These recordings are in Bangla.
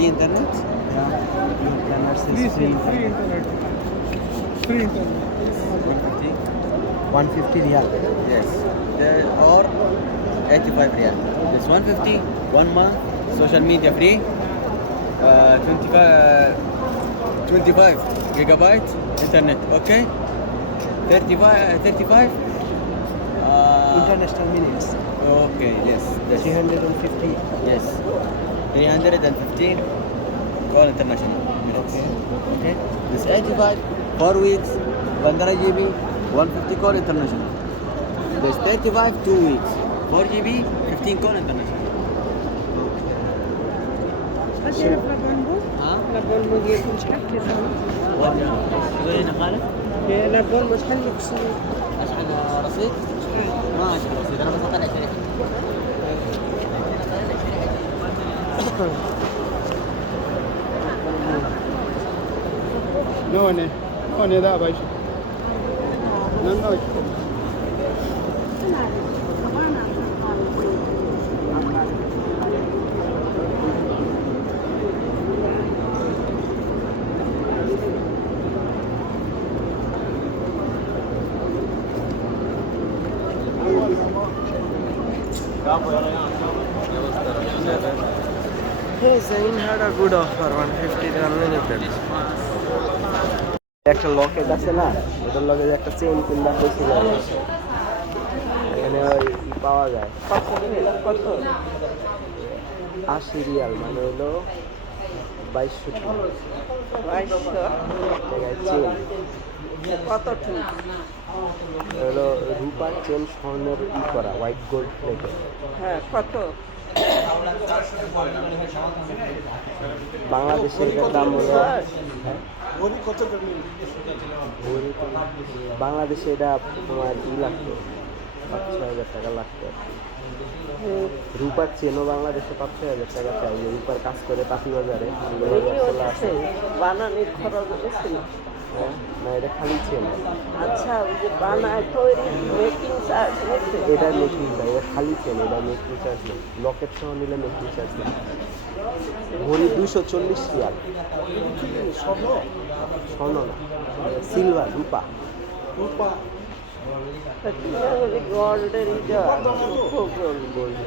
Free internet? Yeah, you can access Free, free free internet. internet. Free internet. 150? 150 riyal. Yes. Or 85 riyal. This 150, 1 month, social media free, 25 gigabyte internet, okay? 35, International minutes. okay, yes. 350. Yes. 315 call international minutes. Okay. This 85, 4 weeks, 15 GB, 150 call international. This 35, 2 weeks, 4 GB, 15 call international. تعرف لبنبو؟ ها؟ لبنبو يكون شحال تليفون؟ شو هنا خالد؟ لبنبو شحال يكسر؟ اشحن رصيد؟ ما اشحن رصيد، انا بس اطلع شريحه. nawa ne za a ba shi nan nawa Hey, Zain had a good offer, 150 unlimited. একটা লকেট আছে না, ওটার লগে যে একটা চেইন কিনবা হয়েছিল, এখানে ওই পাওয়া যায় কত 80 রিয়াল, মানে হলো 2200 টাকায় চেইন। কত ঠিক হলো রূপার চেন, স্বর্ণের করা, হোয়াইট গোল্ড প্লেটেড। হ্যাঁ কত বাংলাদেশে এটার দাম হলো বাংলাদেশে এটা তোমার লাগতো 5-6 হাজার টাকা লাগতো। রূপার চেনও বাংলাদেশে 5-6 হাজার টাকা চাই। রূপার কাজ করে পাতিবাজারে বানানির খরচ হয়েছিল। না, এটা খালি চেন। আচ্ছা ওই যে বানায় তৈরি মেকিং চার্জ হয়েছে। এটা মেকিং চার্জ, এটা খালি চেন, এটা মেকিং চার্জ নেই। লকেট সহ নিলে মেকিং চার্জ নেই। ভরি 240 রিয়াল। স্বর্ণ না, সিলভার, রূপা। গোল্ডের গোল্ড,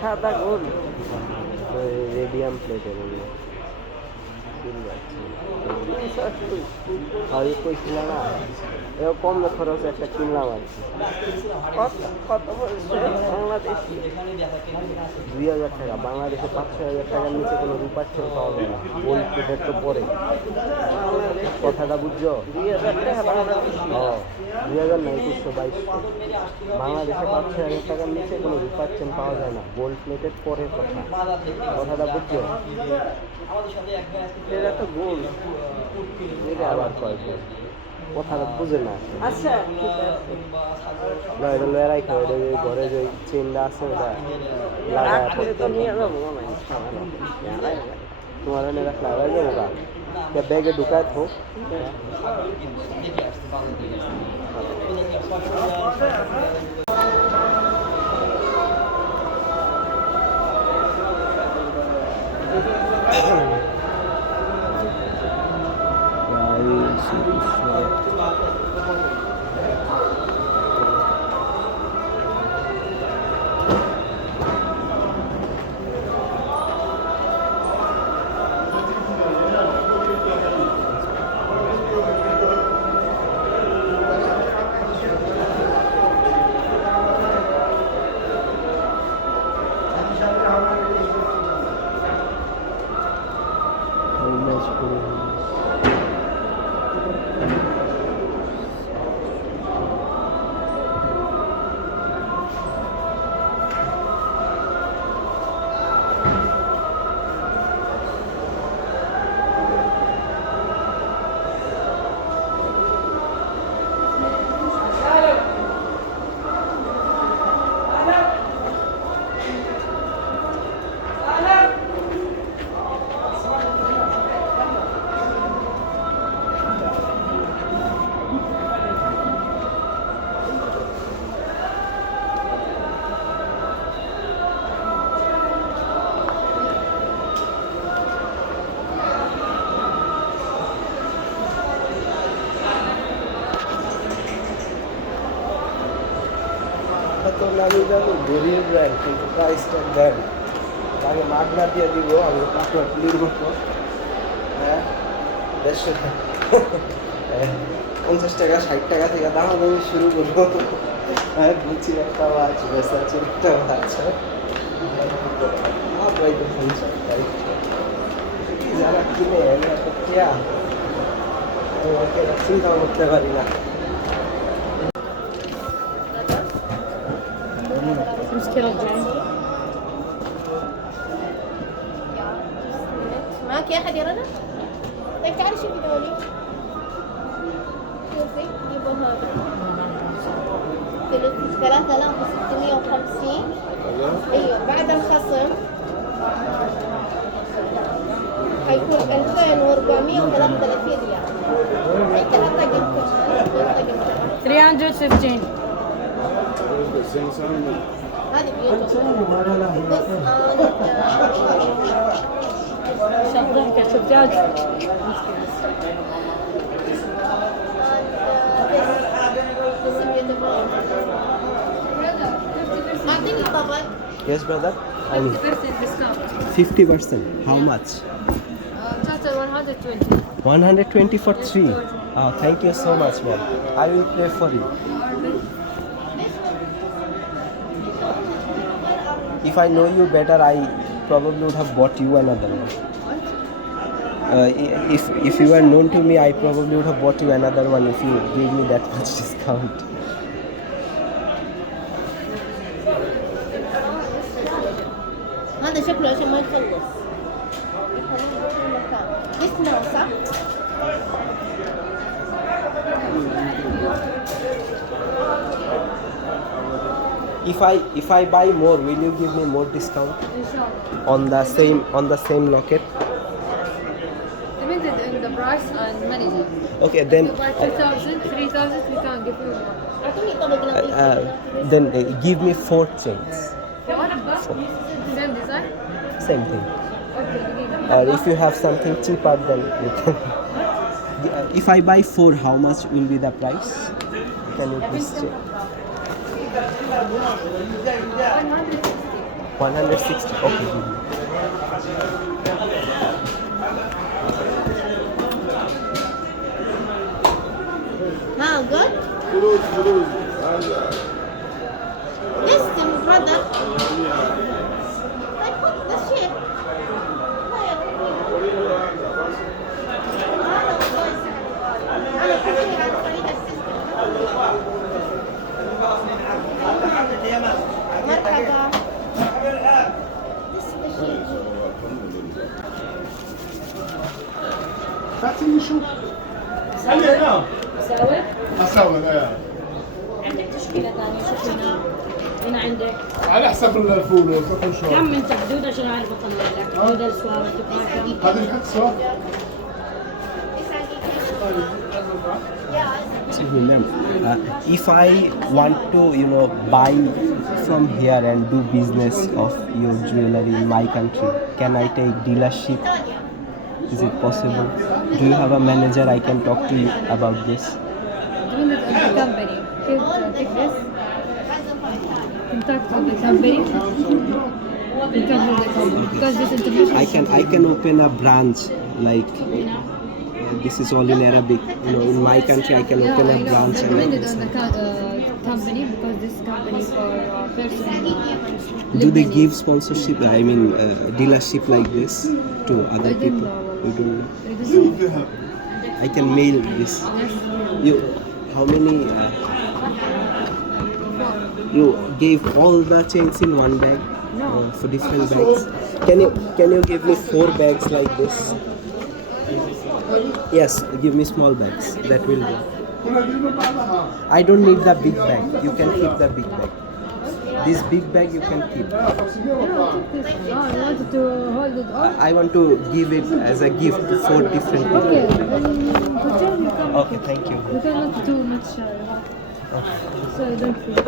সাদা গোল্ড রেডিয়াম প্লেটের এগুলো সিলভার। আর কইছিল না, এও কম খরচ একটা কিনলাম আর কি। কত বলছে বাংলাদেশি? 2000 টাকা। বাংলাদেশে 5-6 হাজার টাকার নিচে কোনো রূপার চেন পাওয়া যায় না। গোল্ড প্লেটের তো পরে। কথাটা বুঝছো? 2000 টাকা বাংলাদেশি। 2000 না, 2100-2200। বাংলাদেশে 5-6 হাজার টাকার নিচে কোনো রূপার চেন পাওয়া যায় না। গোল্ড প্লেটের পরে কথা। কথাটা বুঝছো? এটা তো গোল্ড। এটা আবার কয় গোল্ড? কথাটা বুঝে না। আচ্ছা ঠিক আছে। এটা লয়ে রাখো, এটা যে ঘরে যে চেনটা আছে ওটা লাগায় রাখলে তো নিয়ে যাবো না তোমার এনে রাখলে আড়াই যাবো গা, ব্যাগে ঢুকায় থাক। তো নামি দামি গরিব ব্র্যান্ড কিন্তু প্রাইসটা দেন আগে মাগনা দিয়ে দিব আমি কাপড় ক্লিন করবো হ্যাঁ 150 টাকা 50 টাকা 60 টাকা থেকে দামাদামি শুরু করবো হ্যাঁ গুচি একটা ওয়াচ ভেসাচির একটা ওয়াচ যারা কিনে চিন্তা করতে পারি না مشكلة الجاي معك يا احد يا رنا؟ طيب تعالي شوفي دولي شوفي جيبوا هذا 3650 ايوه بعد الخصم حيكون 2433 ريال انت هالطقم كمان 315 هذه بيوتيفول بس شغال كشجاج أعطيني طبق Yes, brother. I mean, 50% discount 50%. How much? total 120 120 for 3. Oh, thank you so much, man. I will pay for you. If I know you better, I probably would have bought you another one. If you were known to me, I probably would have bought you another one if you gave me that much discount. هذا شكله عشان ما يخلص اسمه صح؟ If I buy more, will you give me more discount on the same locket? depended on the price and money. Okay, then If you buy 2,000 3,000 we can give you more. أعطيني طبق لطيف then give me 4 chains. Same design. Same thing. Okay, give me. Or if you have something cheaper, then you can. If I buy 4, how much will be the price? Can you please check? 160. Okay. Give me. ها good? Listen brother طيب خذ ذا الشيء لا يا أخوي. أنا كثير عن طريق السيستم مرحبا لسه ذا الشيء تعطيني شو؟ خلي هنا مساوي؟ اساوي انا عندك تشكيلة ثانية شوف هنا هنا عندك على حسب الفول والفول شو كم من حدود عشان اعرف اطلع لك هذا السوار تبغى هذه الحد صح؟ Excuse me, ma'am. If I want to, buy from here and do business of your jewelry in my country, can I take dealership? Is it possible? Do you have a manager I can talk to you about this? depended on the company. Take this. Contact with the company. Contact with the company because this international. I can open a branch like this is all in Arabic. In my country I can open a branch and Depended on the company because this company for person. do they give sponsorship? I mean dealership like this to other I don't people? know. You don't know? It is- I can mail this. You how many? You gave all the chains in one bag for different bags. Can you give me 4 bags like this? Yes, give me small bags. That will do. I don't need the big bag. You can keep the big bag. This big bag you can keep. No, take this one. No, I wanted to hold it on. I want to give it as a gift to 4 different people. Okay, then hotel you come. Okay, thank you. You cannot do much so I don't feel.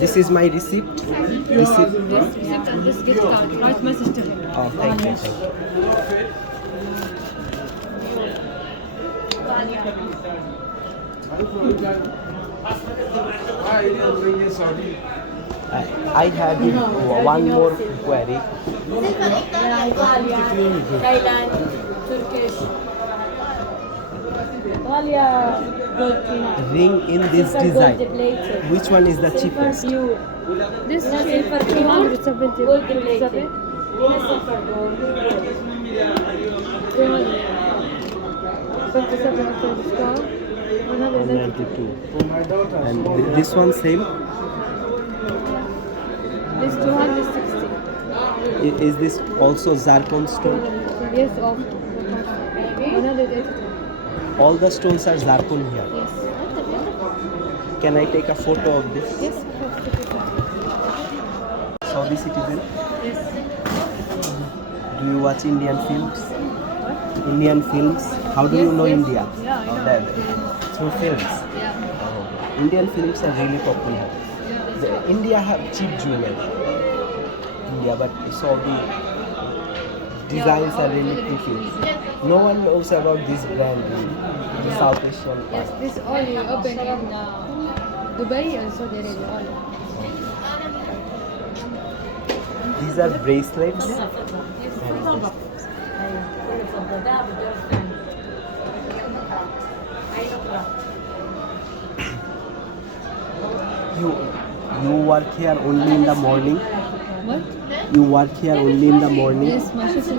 This is my receipt. Receipt. This receipt and this gift card. Write message to him. Oh, thank you. I have one more query. Thailand, Turkish. غالية gold peanut. Ring in this Silver design. gold plated. Which one is the cheapest? Pure. This is silver 270 gold plated. Silver gold. 27 after discount. 192. 192. And this one same? This 260. Is this also zircon stone? Yes, of 182. All the stones are zircon here. Yes. Can I take a photo of this? Yes. Saudi citizen? Yes. Do you watch Indian films? What? Indian films? How do you know Yes. India? Yeah, I know. That, through films. Yeah. Indian films are really popular. India have cheap jewelry. India, but Saudi designs are really pretty. No one knows about this brand in South Asian Yes, part. this only open in Dubai and Saudi Arabia only. These are bracelets. You work here only in the morning? What? You work here only in the morning? Yes, my sister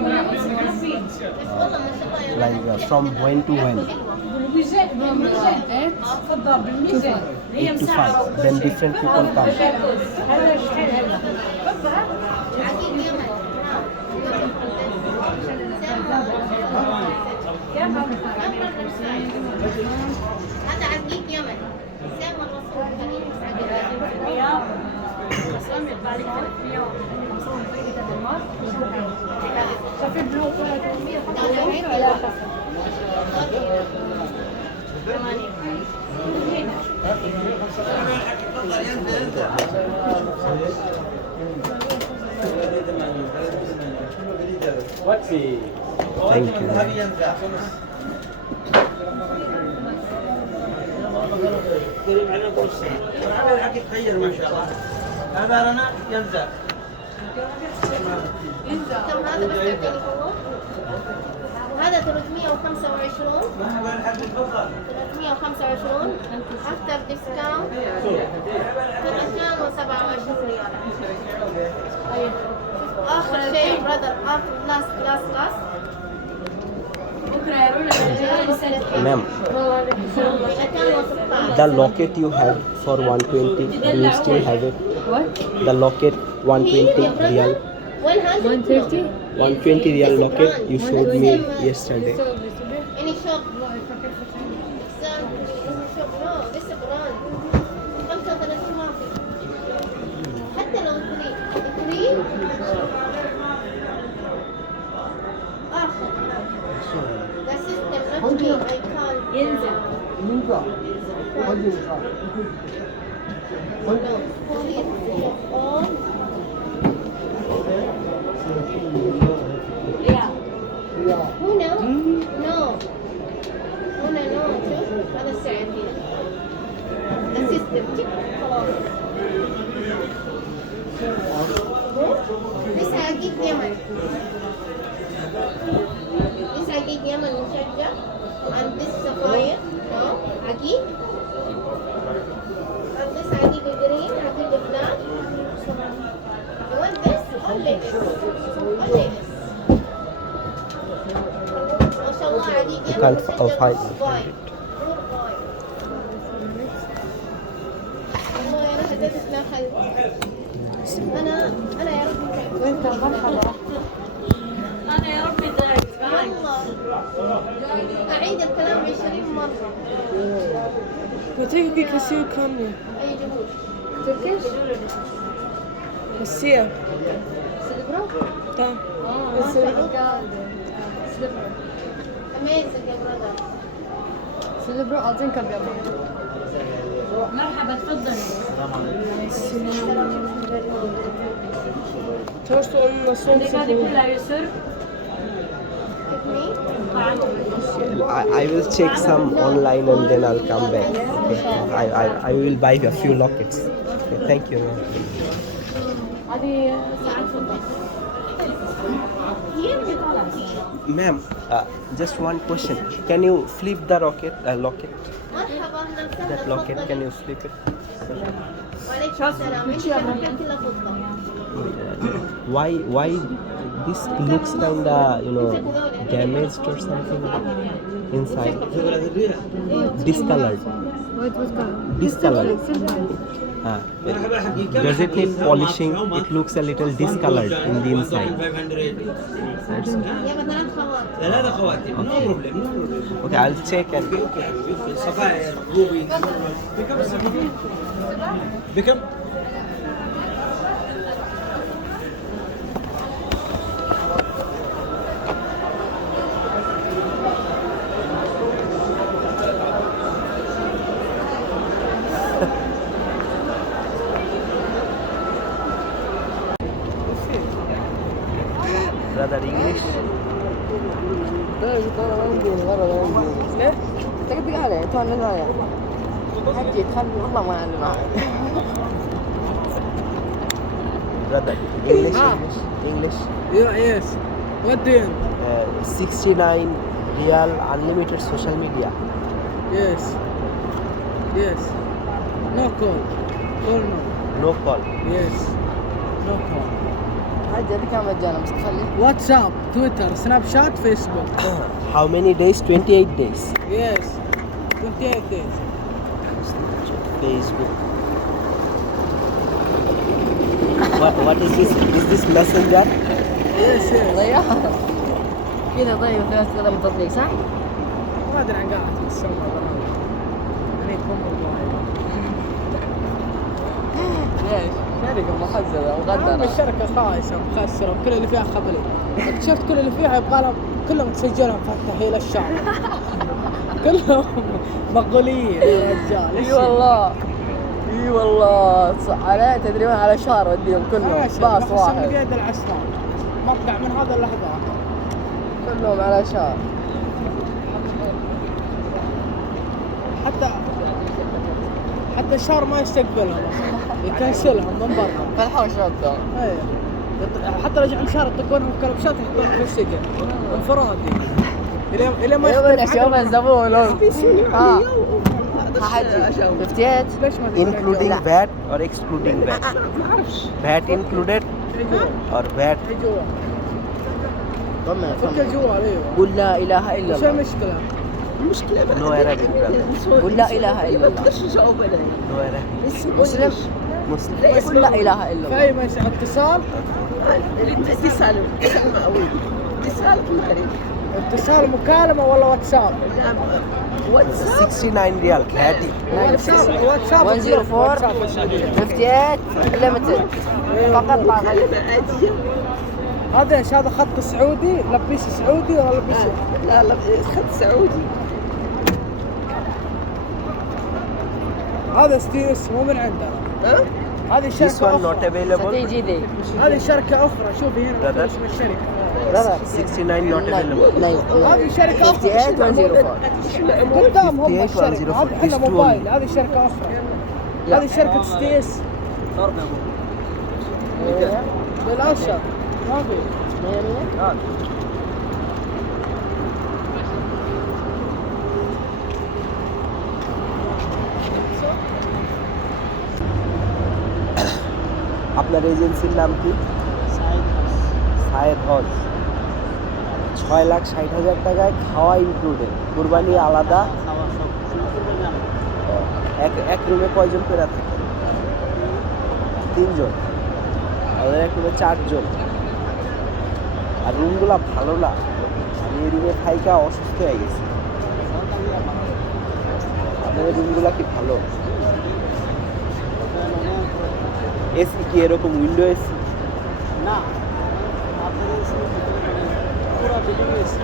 Like from when to when? from 8 to 5. 8 to 5. Then different people come. هذا عقيق يمن سام الرسول الكريم Thank you. هذا لنا ينزل كم هذا بس تعطيني هو وهذا 325 325 افتر ديسكاونت 227 ريال اخر شيء برادر اخر لاست Ma'am, the locket you had for 120, do you still have it? What? The locket 120 real, 130? 120 real locket you showed me yesterday. So, this any shop شوف لا لسه براند 35 ما في حتى لو كريم اخر ذا سيستم not me I can't ينزل هنا نو هنا نو شوف هذا السعر فيه السيستم خلاص لسه عقيد يمن لسه عقيد يمن مشجع and this sapphire no عقيد and this عقيد green عقيد black you want this only this only this ما شاء الله عقيد يمن Can't مشجع find باي والله انا هديتك لا خلف انا يا رب وانت مرحبا انا يا ربي ضايقت والله اعيد الكلام 20 مره وتيجي كثير كاملة اي جهود تركيش؟ السيا سلبرا؟ طيب ما شاء الله اميزنج يا برادر سلبرا أعطين كم يوم مرحبا تفضل ترسو أنه صوت هذه كلها يسر I will check some online and then I'll come back. Okay. I will buy a few lockets. Okay, thank you. Ma'am. Ma'am, just one question. Can you flip the locket? That locket, can you flip it? Why this looks kinda, damaged or something inside? Discolored. What was color? Discolored. Does it need polishing? It looks a little discolored in the inside. ثلاثة خواتم نو بروبلم Okay, I'll check and صفائر روبي بكم brother English. ليه؟ تقدر عليه تونس عليه حكي تخلي والله ما عندي معي Brother English. Yes. What do you? 69 real unlimited social media. Yes. No call. Call no. No call. Yes. No call. هذا كم مجانا مستخلي. واتساب، تويتر، سناب شات، فيسبوك. How many days? 28 days. Yes. 28 days. Facebook. What is this? Is this messenger? Yes. ضيع كذا طيب في استخدام التطبيق صح؟ ما ادري عن قاعد تسمى برامج. يعني يكون موبايل. ليش؟ شركة محزنة وغدرة. الشركة خايسة مخسرة وكل اللي فيها خبلي. اكتشفت كل اللي فيها يبغى لهم كلهم تسجلهم فتحي للشعب. كلهم مقولية يا رجال. اي والله على تدري وين على شهر وديهم كلهم باص واحد بيد العسكر. مقطع من هذا اللحظة. كلهم على شهر حتى الشهر ما يستقبلهم يكنسلهم من برا. فالحوش ردهم. ايه حتى رجع مشهر يطقونهم كلبشات يحطونهم في السجن انفرادي الى ما يوم الزبون ها حاجي 58 ليش ما Including VAT or excluding VAT? VAT included or VAT? جوا فك الجوال ايوه. قل لا اله الا شو الله. المشكلة؟ No Arabic, brother. قل لا اله الا الله. No Arabic. مسلم Muslim. قل لا اله الا الله. في اتصال اتصال مكالمة ولا واتساب؟ 69 ريال VAT. واتساب 104 58 ليمتد فقط لا غير. هذا ايش؟ هذا خط سعودي لبيس سعودي ولا لبيس؟ لا خط سعودي. هذا ستيس مو من عندنا. هذه This شركة one not أخرى. available. تيجي ذي هذه شركة أخرى. شوفي هنا Brother. اسم الشركة. 69 not available. هذه شركة أخرى. 58 104 قدام هم 58 الشركة. هذه احنا 104. موبايل. هذه شركة أخرى. هذه شركة ستيس. بالأشهر ما في. আপনার এজেন্সির নাম কি? সায়েদ হজ। 6,60,000 টাকায় খাওয়া ইনক্লুডেড, কুরবানি আলাদা। এক রুমে কয়জন করে থাকে? 3 জন। আমাদের এক রুমে 4 জন। আর রুমগুলা ভালো না। আমি এই রুমে থাইকা অসুস্থ হয়ে গেছি। আপনাদের রুমগুলা কি ভালো? এসি কি এরকম উইন্ডো এসি? না আপনাদের পুরো বিল্ডিং এসি।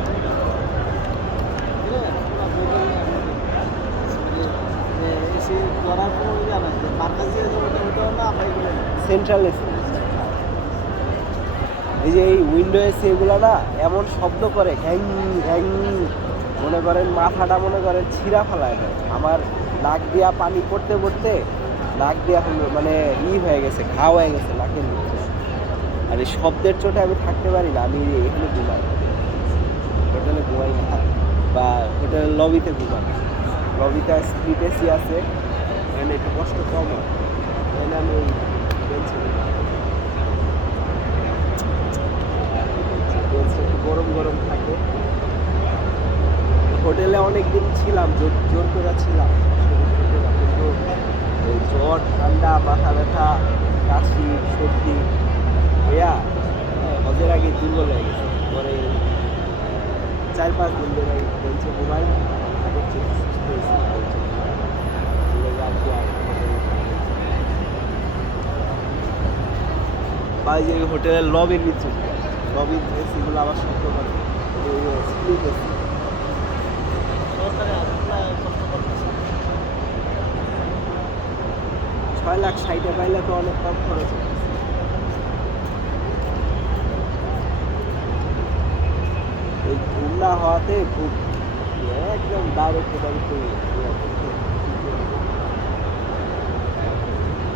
এসি করার কোনো জানা মার্কাজ দিয়ে ওটা না পাইবে সেন্ট্রাল এসি। এই যে এই উইন্ডো এসি এগুলো না এমন শব্দ করে ঘ্যাং ঘ্যাং, মনে করেন মাথাটা মনে করেন ছিঁড়া ফেলায় দেয়। আমার নাক দিয়া পানি পড়তে পড়তে নাক দিয়া মানে হয়ে গেছে, ঘা হয়ে গেছে নাকের মধ্যে। আর এই শব্দের চোটে আমি থাকতে পারি না, আমি এখানে ঘুমাই, হোটেলে ঘুমাই না, বা হোটেলের লবিতে ঘুমাই। লবিতে স্প্লিট এসি আছে, এখানে একটু কষ্ট কম হয়, এখানে আমি ওই বেঞ্চে গরম গরম থাকে। হোটেলে অনেকদিন ছিলাম, জোর করে ছিলাম, কিন্তু এই জ্বর, ঠান্ডা, মাথা ব্যথা, কাশি, সর্দি হইয়া হজের আগে দুর্বল হয়ে গেছে। পরে 4-5 দিন ধরে বেঞ্চে ঘুমাই, আগের চেয়ে সুস্থ হয়েছি। বা যে হোটেলের লবির নিচে, লবির এসিগুলো আবার শব্দ করে, স্প্লিট এসি। 6,60,000 পাইলে তো অনেক কম খরচ হয়। এই খুলনা হওয়াতে খুব একদম ডাইরেক্ট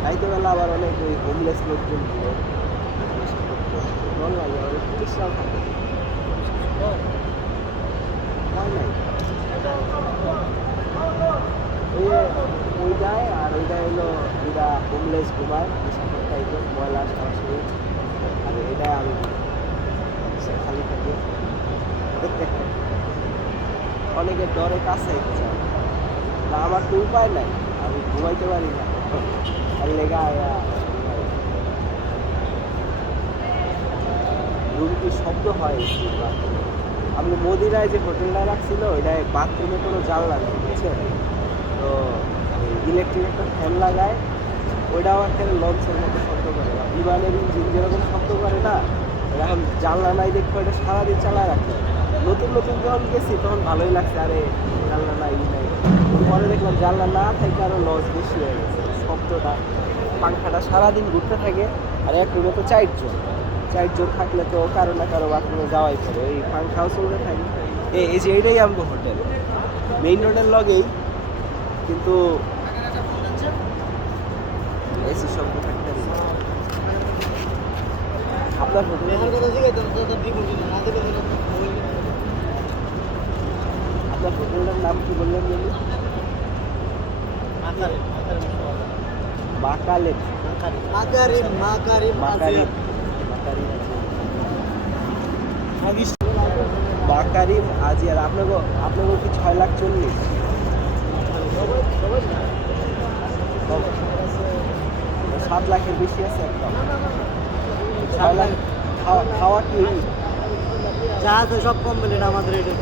রাইতেবেলা আবার অনেক ওই হোমলেস লোকজন ছিল, ভালো লাগে, অনেক পুলিশরাও থাকে, ভয় নাই। ওইটাই আর ওইটা হলো দুটা হোমলেস ঘুমায়, টাইপের ময়লা সরাসরি, আর এটাই আমি খালি থাকি। অনেকে ডরে কাছে না, আমার তো উপায় নাই, আমি ঘুমাইতে পারি না, আর লেগা রুম কি শব্দ হয়। আমি মদিনায় যে হোটেলটা রাখছিল ওইটায় বাথরুমে কোনো জানলা নেই, বুঝছেন তো, ইলেকট্রিক একটা ফ্যান লাগায়, ওইটাও একটা লঞ্চের মতো শব্দ করে, বিমানের ইঞ্জিন যেরকম শব্দ করে না, এখন জানলা নাই দেখতে ওইটা সারাদিন চালায় রাখতে। নতুন নতুন যখন গেছি তখন ভালোই লাগছে, আরে জানলা নাই নাই, পরে দেখলাম জানলা না থেকে আরও লস বেশি হয়ে গেছে শব্দটা। পাংখাটা সারাদিন ঘুরতে থাকে, আর এক রুমে তো 4 জন থাকলে তো কারো না কারো বাথরুমে যাওয়াই পড়ে, ওই পাংখাও চলতে থাকে। এই যে এইটাই আমগো হোটেল, মেইন রোডের লগেই, কিন্তু এসি শব্দ থাকতে আপনার হোটেলের নাম কি বললেন বলুন? মাকালেম। মাকারিম আজিয়ার। আপনাকে কি 6,40,000? 7 লাখের বেশি আছে একদম। 6 লাখ খাওয়া কি যা আছে সব কমপ্লিট আমাদের এটা।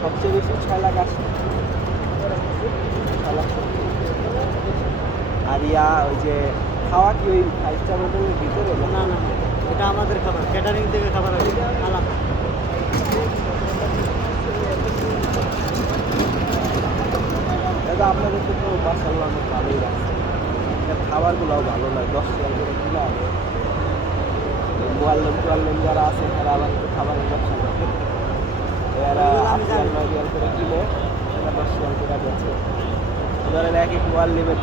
সবচেয়ে বেশি 6 লাখ আসে। 6 লাখ। আর ওই যে খাওয়া কি ওই 5 স্টার হোটেলের ভিতরে? না না, এটা আমাদের খাবার, ক্যাটারিং থেকে খাবার আসে আলাদা। দাদা আপনাদের তো মাশাআল্লাহ অনেক ভালোই লাগছে, খাবারগুলোও ভালো লাগে, 10 টাকা করে কিনা আনে। মোয়াল্লেম যারা আছে তারা আবার একটু খাবারের ব্যবসা করে, এরা 8 করে কিনে সেটা 10 টাকা করে বেচে। ধরেন এক মোয়াল্লেমের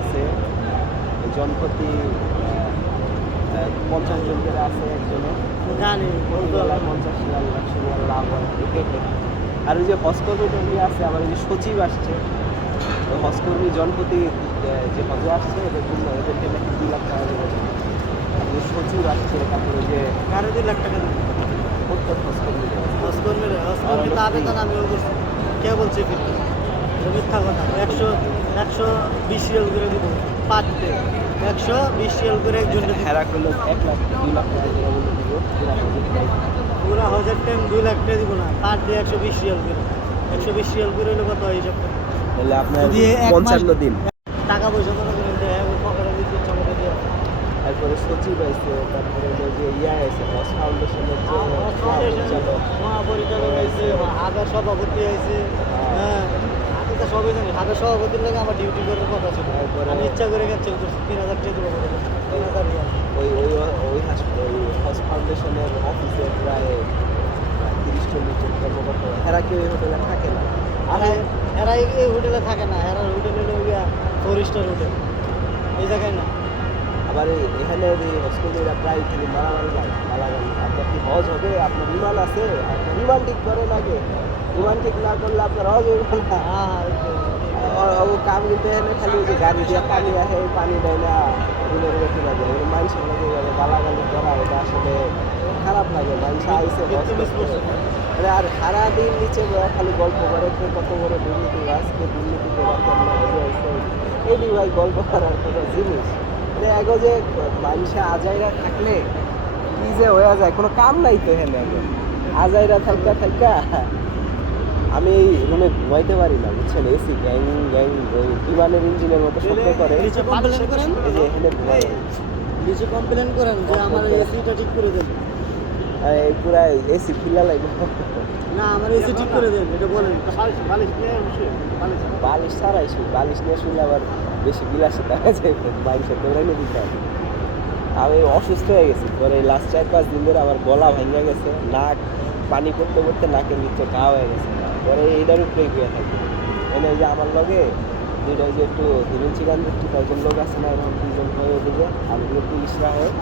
আছে, জনপ্রতি 50 জন করে আছে একজনে, জানি 50 রিয়াল 100 রিয়াল লাভ হয়। আর ওই যে হজকর্মী আছে, আবার ওই যে সচিব আসছে, ওই হজকর্মী জনপ্রতি যে হজে আসছে এদেরকে নাকি 2 লাখ টাকা দেবে। সচিব আসছে, তারপরে যে 2 লাখ টাকা দেবে প্রত্যেক হজকর্মী তো আবেদন আমিও করছি। কে বলছে মিথ্যা কথা? 120 রিয়াল করে দিব পার ডে, 120 রিয়াল করে একজনকে হেরা করলো 1 লাখ 2 লাখ টাকা করে বলে দিব পুরো হজের টাইম 2 লাখ টাকা দিব না, পার ডে 120 রিয়াল করে। 120 রিয়াল করে হলে কত হিসাব করে? তাহলে আপনার যদি 55 দিন টাকা পয়সা মনে করেন যে পকেটে দিতে ইচ্ছা করে দিয়ে। তারপরে সচিব আছে, তারপরে যে আছে হজ ফাউন্ডেশনের মহাপরিচালক আছে, আধার সভাপতি আছে। হ্যাঁ, আমি তো সবই জানি। আধার সভাপতির লাগে আমার ডিউটি করার কথা ছিল, আমি ইচ্ছা করে গেছে 3,000 টাকা দেবো, 3,000 রিয়াল। ওই ওই ওই হাসপাতাল হজ ফাউন্ডেশনের অফিসে প্রায় 30-40 জন কর্মকর্তা, এরা কেউ এই হোটেলে থাকে না। আর এরা এই হোটেলে থাকে না, এরা হোটেল হলো গিয়া 4 স্টার হোটেল, এই জায়গায় না। আবার এখানে হসপিটালরা প্রায় খালি মারামারি লাগে, গালাগালি। আপনার কি হজ হবে? আপনার বিমান আছে, আপনার বিমান ঠিক করেন আগে, বিমান ঠিক না করলে আপনার হজ হবে না। ও কাম কিন্তু এখানে খালি ওই যে গাড়ি দিয়ে পানি আসে, ওই পানি দেয় না, রুমের ভেতরে না যায়, মানুষের মধ্যে এইভাবে গালাগালি করা, এটা আসলে খারাপ লাগে। মানুষ আইসে মানে আর সারাদিন নিচে খালি গল্প করে, কত বড় দুর্নীতি, আজকে দুর্নীতি করার জন্য এই ভাই গল্প করার কোনো জিনিস মানে এগো যে মানুষে আজাইরা থাকলে কি যে হয়ে যায়, কোনো কাম নাই তো এখানে। এখন আজাইরা থালকা থালকা আমি এই রুমে ঘুমাইতে পারি না, বুঝছেন? এসি গ্যাং গ্যাং ওই বিমানের ইঞ্জিনের মতো শব্দ করে। নিচে কমপ্লেন করেন, এই যে এখানে ঘুমাই, নিচে কমপ্লেন করেন যে আমার এসিটা ঠিক করে দেন। এই পুরা এসি ফিলা লাগবে না, আমার এসি ঠিক করে দেন, এটা বলেন। বালিশ ছাড়াইছি, বালিশ নিয়ে শুনলে আবার বেশি বিলাসিতা আছে, মানুষের দৌড়াইলে দিতে হবে। আমি অসুস্থ হয়ে গেছি, পরে লাস্ট 4-5 দিন ধরে আমার গলা ভেঙে গেছে, নাক পানি করতে করতে নাকের ভিতরে ঘা হয়ে গেছে। পরে এইটার উপরে গিয়ে থাকি এনে যে আমার লগে দুইটা যে একটু হিরোইন চিকান 2000 লোক আছে না, এরকম 2জন হয়ে ওদিকে আমি পুলিশরা হয়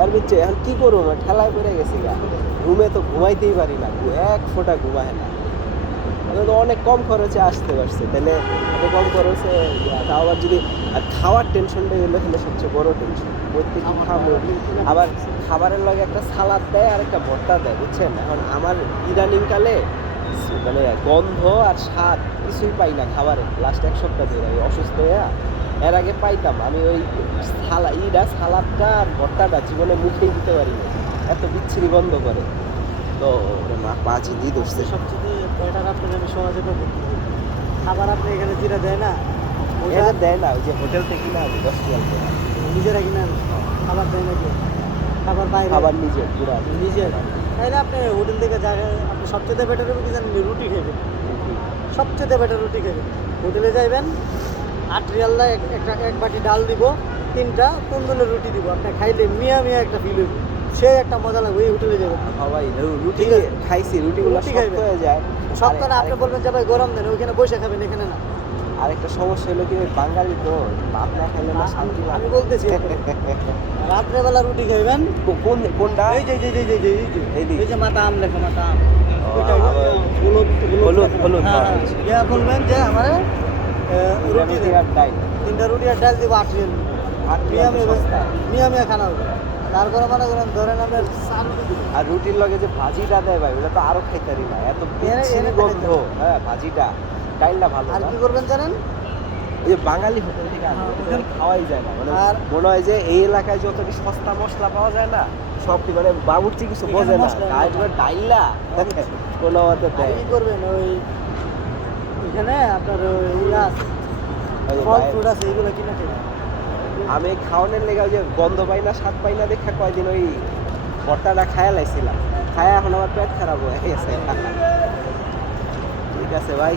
আর বুঝছে। এখন কী করবো, আমার ঠেলায় পড়ে গেছি গা, রুমে তো ঘুমাইতেই পারি না, এক ফোঁটা ঘুমায় না। আমি তো অনেক কম খরচে আসতে পারছি, তাহলে এত কম খরচে তাও আবার যদি আর খাওয়ার টেনশনটাই হলো এখানে সবচেয়ে বড় টেনশন। প্রত্যেকটা খাবো, আবার খাবারের লগে একটা সালাদ দেয় আর একটা ভর্তা দেয়, বুঝছেন? এখন আমার ইদানিংকালে মানে গন্ধ আর স্বাদ কিছুই পাই না খাবারে, লাস্ট 1 সপ্তাহ ধরে আমি অসুস্থ হয়ে। এর আগে পাইতাম, আমি ওই সালাদটা আর ভর্তাটা জীবনে মুখেই দিতে পারি না, এত বিচ্ছিরি গন্ধ করে। তো মা পাঁচই দিয়ে ধরছে। সবচেয়ে বেটার আপনাকে আমি সহজে করবো, খাবার আপনি এখানে যেটা দেয় না, ওটা দেয় না, ওই যে হোটেল থেকে না 10 টাকা করে নিজেরা কিনা খাবার দেয় নাকি, খাবার বাইরে, খাবার নিজে পুরা নিজের। তাইলে আপনি হোটেল থেকে জায়গায় আপনি সবচেয়ে বেটার হবে কি জানেন, রুটি খাইবেন, সবচেয়ে বেটার রুটি খাইবেন। হোটেলে যাইবেন, 8 রিয়াল এক বাটি ডাল দিব, 3টা তন্দুরের রুটি দিব, আপনি খাইলে মিয়া মিয়া একটা ফিল হইব, সে একটা মজা লাগবে। এই হোটেলে যাবেন, সবাই রুটি খাইছি, রুটিগুলো শক্ত হয়ে যায়, শক্ত না, আপনি বলবেন যে ভাই গরম দেন, ওইখানে বসে খাবেন, এখানে না। আরেকটা সমস্যা হলো কি, ওই বাঙালি তো ভাত না খাইলে না শান্তি লাগে। আমি বলতেছি রাত্রেবেলা রুটি খাইবেন, কোনটা? এই যে এই যে মাথা আম লেখো, মাথা আম, হলুদ ইয়া বলবেন যে আমার রুটি দেন, আর ডাল, 3টা রুটি আর ডাল দিব, 8 রিয়াল মিয়া মিয়া খানা হবে। তারপরে মনে করেন ধরেন আপনার আর রুটির লগে যে ভাজিটা দেয় ভাই, ওটা তো আরো খাইতারি না, এত বিচ্ছিরি গন্ধ। হ্যাঁ, ভাজিটা ডালটা ভালো। আর কি করবেন জানেন, এই যে বাঙালি হোটেল থেকে হোটেল খাওয়াই যায় না, মানে আর মনে হয় যে এই এলাকায় যত কি সস্তা মশলা পাওয়া যায় না, সব কি মানে বাবুর্চি কিছু বোঝে না, ডাইলা কোনো মতে আর দেয়। কি করবেন, ওই এখানে আপনার ইয়া ওই যে ফল ভাই, ফ্রুট আছে, এগুলো কিনে খেবেন। আমি খাওয়ানোর লেগে ওই যে গন্ধ পাই না, স্বাদ পাই না দেখা কয়দিন ওই ভর্তাটা খায়া লাইছিলাম, খায়া এখন আমার পেট খারাপ হয়ে গেছে। ঠিক আছে ভাই,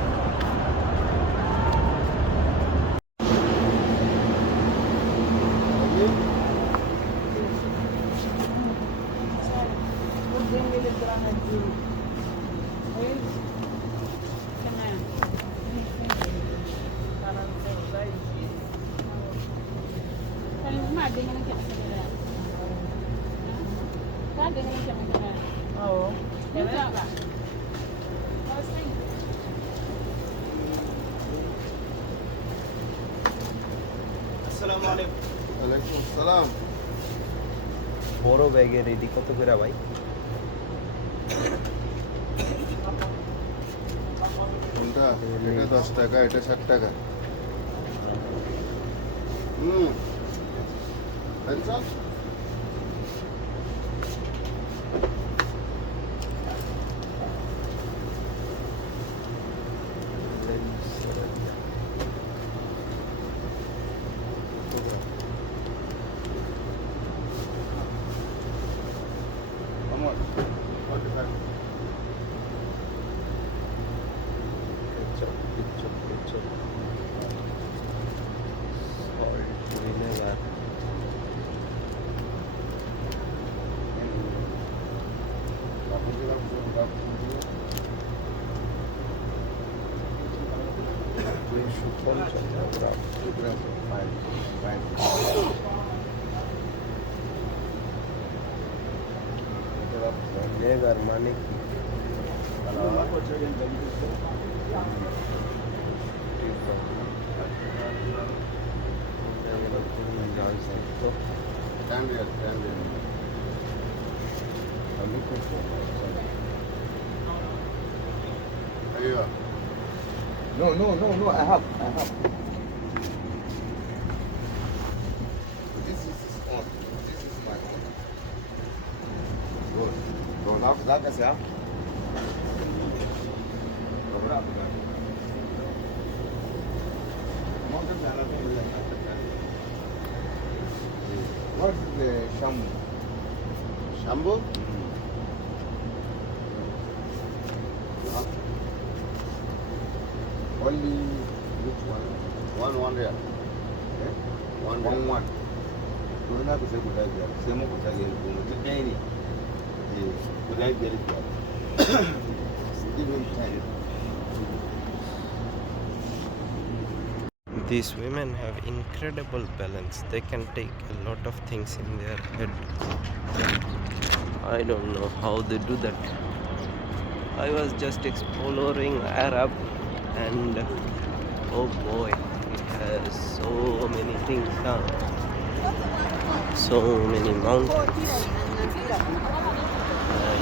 ওয়ালাইকুম আসসালাম। বড় ব্যাগের রেডি কত করে ভাই? কোনটা? এটা 10 টাকা, এটা 60 টাকা। Pencil? Vamos. Okay, fine. Salt, vinegar, 250 গ্রাম। জায়গার মানে কি? No, I have. This is on. This is my own. Good. So now that is yeah. What is the Shambu? Shambu? Only which one? One real. Okay? One. Two na kusa kuda biyar. Sai mu kusa yin kuma duk ɗaya ne. Kuda biyar biyar. Give him 10. These women have incredible balance. They can take a lot of things in their head. I don't know how they do that. I was just exploring Arab and oh boy, it has so many things down. So many mountains. And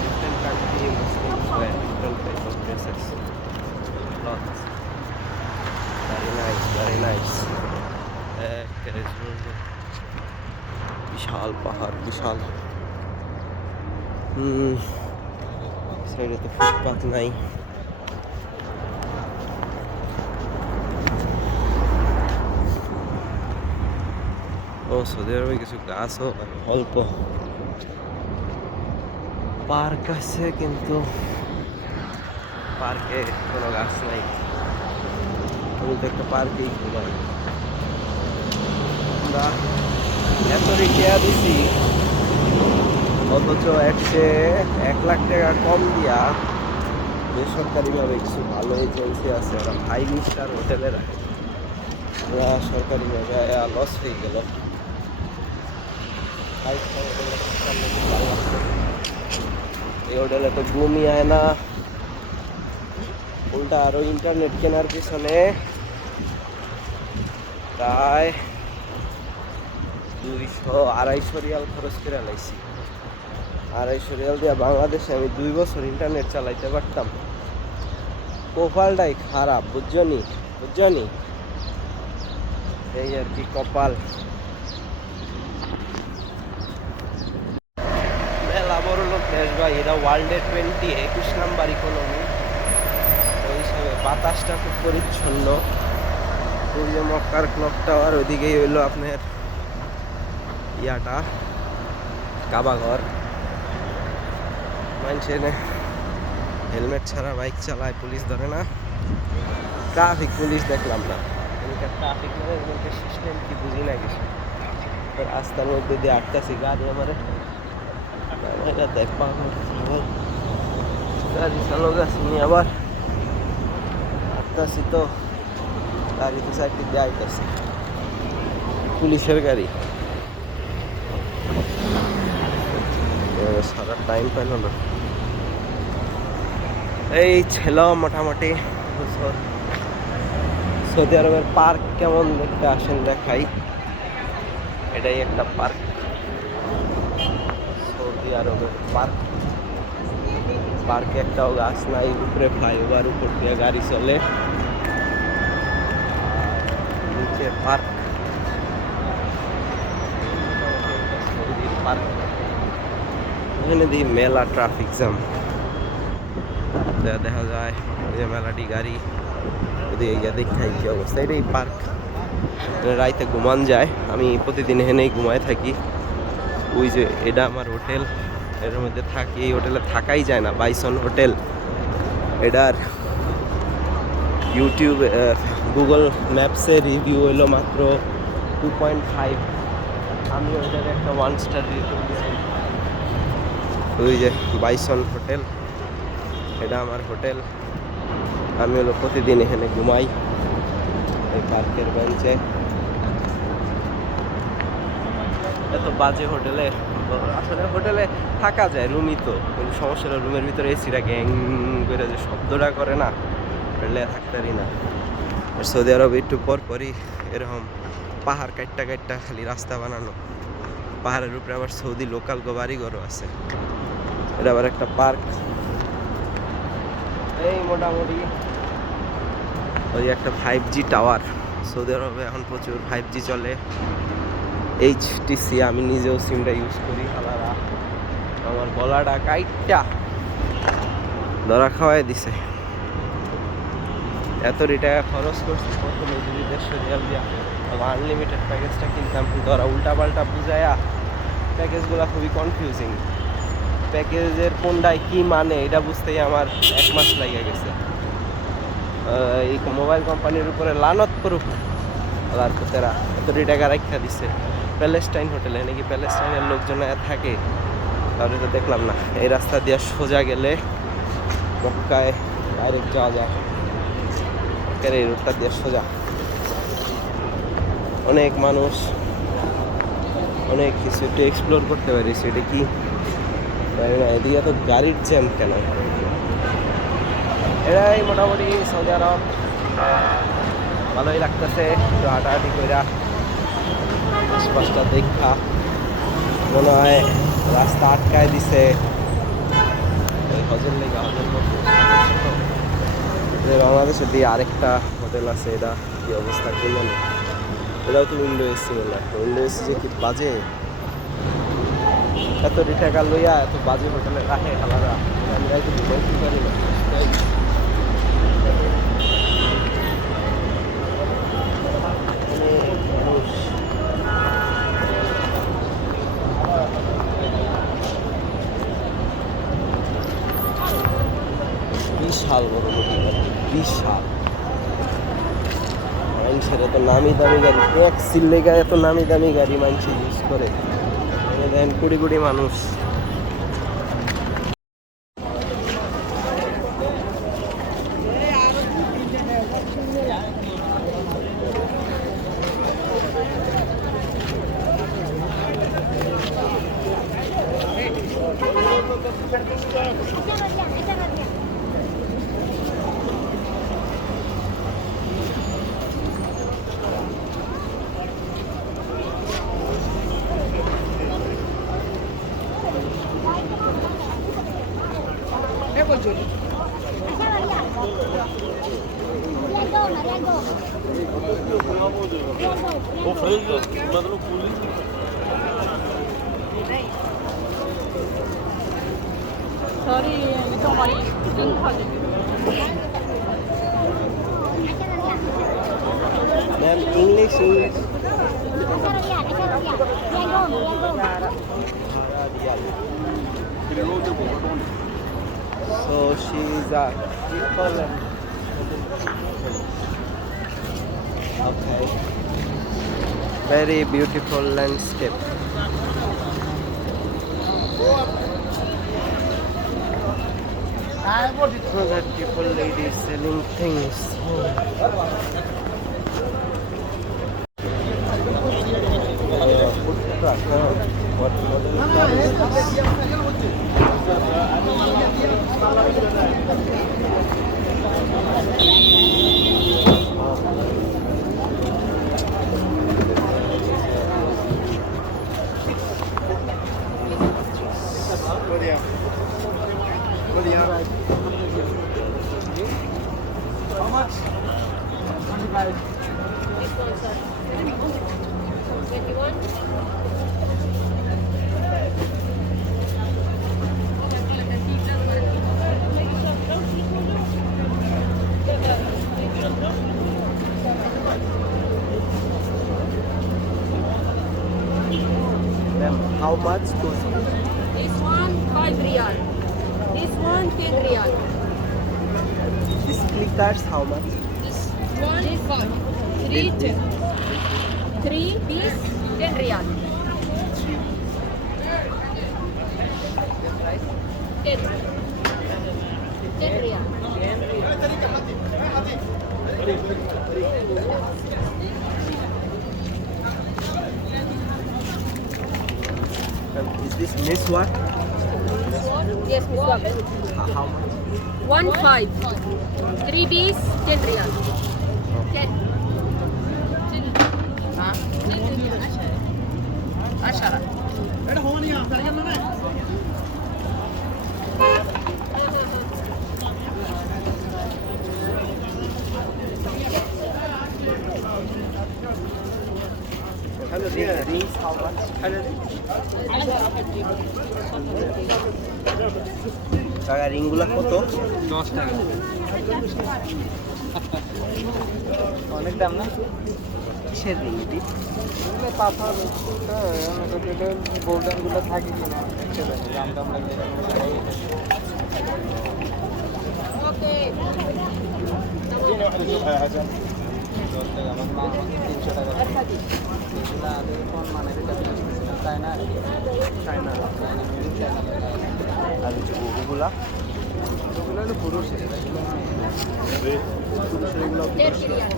different country Muslims wear different type of dresses. Clothes. Very nice. বিশাল পাহাড়, বিশাল। সাইডে তো ফুটপাথ নাই। ও সৌদি আরবে কিছু গাছও অল্প, পার্ক আছে কিন্তু পার্কে কোনো গাছ নাই। আমি তো একটা পার্কেই ঘুমাই। আমরা এত রিক্সা দিছি অথচ 1 লাখ টাকা কম দিয়া বেসরকারিভাবে কিছু ভালো এজেন্সি আছে, ওরা 5 স্টার হোটেলে রাখে। ওরা সরকারিভাবে লস হয়ে গেল। 5 স্টার হোটেলে এই হোটেলে তো ঘুমই হয় না, উল্টা আরো ইন্টারনেট কেনার পিছনে প্রায় 200-250 রিয়াল খরচ করে লাইছি। 250 রিয়াল দিয়ে বাংলাদেশে আমি 2 বছর ইন্টারনেট চালাইতে পারতাম। কপালটাই খারাপ, বুঝছনি? এই আর কি কপাল। মেলা বড় লোক দেশ ভাই, এরা ওয়ার্ল্ডের 21 নাম্বার ইকোনমি। ওই হিসাবে বাতাসটা খুব পরিচ্ছন্ন। ওই যে মক্কার ক্লক টাওয়ার, ওইদিকেই হইলো আপনার ইয়াটা কাবাঘর। মানুষের হেলমেট ছাড়া বাইক চালায়, পুলিশ ধরে না। ট্রাফিক পুলিশ দেখলাম না। ট্রাফিক ম্যানেজমেন্টের সিস্টেম কি বুঝি না কিছু। রাস্তার মধ্যে দিয়ে আটকাছি, গাড়ি আমার দেখবা গাড়ি চালক আসেনি, আবার আটকাছি তো গাড়ি তো সাইড দিয়ে আইতেছে, পুলিশের গাড়ি। সারা টাইম পেল না। এই ছিল মোটামুটি সৌদি আরবের পার্ক কেমন দেখতে আসেন দেখাই। এটাই একটা পার্ক, সৌদি আরবের পার্ক। পার্কে একটাও গাছ নাই, উপরে ফ্লাইওভার, উপর দিয়ে গাড়ি চলে। নিচে পার্ক, সৌদির পার্ক। এখানে দিই মেলা, ট্রাফিক জ্যাম দেখা যায়। ওই যে মেলাটি গাড়ি, ওদিকে গিয়ে দেখাই কি অবস্থা। এটাই পার্ক, রাইতে ঘুমান যায়। আমি প্রতিদিন এখানেই ঘুমায় থাকি। ওই যে এটা আমার হোটেল, এর মধ্যে থাকি। এই হোটেলে থাকাই যায় না, বাইসন হোটেল। এটার ইউটিউব গুগল ম্যাপসে রিভিউ হইলো মাত্র 2.5। আমি ওইটার একটা 1 স্টার রিভিউ দিয়েছি। ওই যে বাইসন হোটেল, এটা আমার হোটেল। আমি হলো প্রতিদিন এখানে ঘুমাই। এই পার্কের বেঞ্চে। এত বাজে হোটেলে, আসলে হোটেলে থাকা যায়, রুমই তো, কিন্তু সমস্যা হলো রুমের ভিতরে এসিটা গ্যাং করে যে শব্দটা করে না, হোটেলে থাকতে পারি না। আর সৌদি আরবে একটু পর পরই এরকম পাহাড় কাটটা কাটটা খালি রাস্তা বানানো, পাহাড়ের উপরে আবার সৌদি লোকাল বাড়িঘরও আছে। এটা আবার একটা পার্ক। এই মোটামুটি ওই একটা 5G টাওয়ার, সৌদি আরবে এখন প্রচুর 5G চলে। HTC, আমি নিজেও সিমটা ইউজ করি। আলাদা আমার গলাটা কাইটটা ধরা খাওয়াই দিছে। এত টাকা খরচ করছি প্রথমে, যদি 150 রিয়াল দিয়া আনলিমিটেড প্যাকেজটা কিনতাম, ধরা উল্টা পাল্টা বুঝায়া প্যাকেজগুলো খুবই কনফিউজিং। প্যাকেজের কোনটায় কি মানে এটা বুঝতেই আমার 1 মাস লেগে গেছে। এই মোবাইল কোম্পানির উপরে লানত করুক আল্লাহর কুতেরা, এত টাকা রাখা দিছে। প্যালেস্টাইন হোটেলে, নাকি প্যালেস্টাইনের লোকজন থাকে, তাহলে তো দেখলাম না। এই রাস্তা দিয়ে সোজা গেলে মক্কায় ডাইরেক্ট যাওয়া যায়, এই রোডটা দিয়ে সোজা। অনেক মানুষ, অনেক কিছু একটু এক্সপ্লোর করতে পারিস। এটা কি জানি না, এদিকে তো গাড়ির জ্যাম কেন? এরাই মোটামুটি সৌদি আরব ভালোই লাগতেছে। একটু হাঁটাহাঁটি কইরা আশপাশটা দেখা মনে হয় রাস্তা আটকায় দিছে ওই হজের লেগে। হজের মধ্যে বাংলাদেশের দিয়ে আরেকটা হোটেল আছে, এটা কি অবস্থা করলো না, এটাও তো উইন্ডো এসি বলে। উইন্ডো এসি যে কি বাজে, এত টাকা লইয়া এত বাজে হোটেলে রাখে আলাদা, আমরা কিন্তু বলতে পারি না। বিশাল বড় লুটি, বিশাল। মানুষের এত নামি দামি গাড়ি, ট্যাক্সির লেগে এত নামি দামি গাড়ি মানুষ ইউজ করে, দেখেন কোটি কোটি মানুষ। Ma'am, English. So she's a people. Okay. Very beautiful landscape. Other people, ladies selling things. Food truck. What How much? 25. How much goes? This one 5 riyal. This one 10 riyal. This clickers how much? This one 5. 3 10. 3 piece 10 riyal. 10. 10 riyal. Is this miss what? Yes, Miss Wab. How much? 1.5. 3 piece, 10 riyal. Okay. 10. Hello, rings how much? টাকা রিংগুলা কত? 10 টাকা। অনেক দাম না? কিসের রিং এটি? এগুলো পাথর, গোল্ডেন গুলো থাকে কিনা দাম দাম লাগলে আমার মা আমাকে 300 টাকা এগুলো আগে কোন মানের এটা দিয়েছিলাম তাই না চায়না আর ওগুলা ওগুলো হলো পুরুষের পুরুষের এগুলো 30 riyal.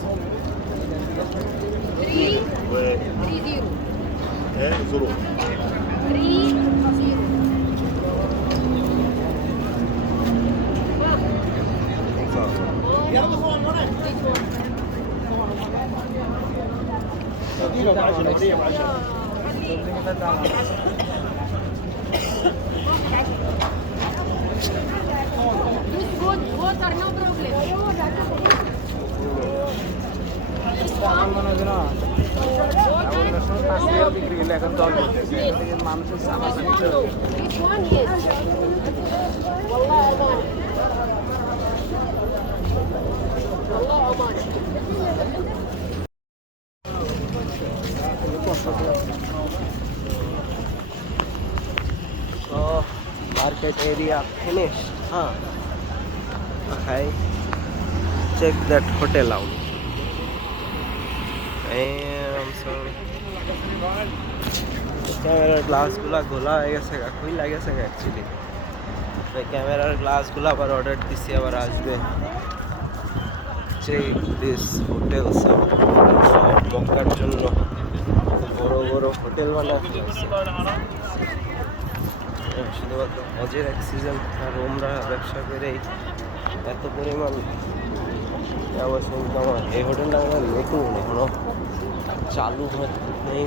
3 0. 3 0. This good, both are no problem. আমার মনে হয় না আমাদের সব 5 টাকা বিক্রি হলে এখন 10 করতেছে মানুষের সামাসানি This one, yes. Wallah, Oman. Wallah, Oman. So, market area finished. Huh? Okay. Check that hotel out. Damn, sorry. ক্যামেরার গ্লাসগুলা ঘোলা হয়ে গেছে খুইলা গেছে অ্যাকচুয়ালি ক্যামেরার গ্লাসগুলো আবার অর্ডার দিছি আবার আসবে চেক দিস হোটেল সব মক্কার জন্য বড় বড় হোটেল বানানো হয়েছে শুধুমাত্র হজের এক সিজন আর ওমরা ব্যবসা করেই এত পরিমাণ আবার শুনতে আমার এই হোটেলটা আমার নতুন এখনো চালু নেই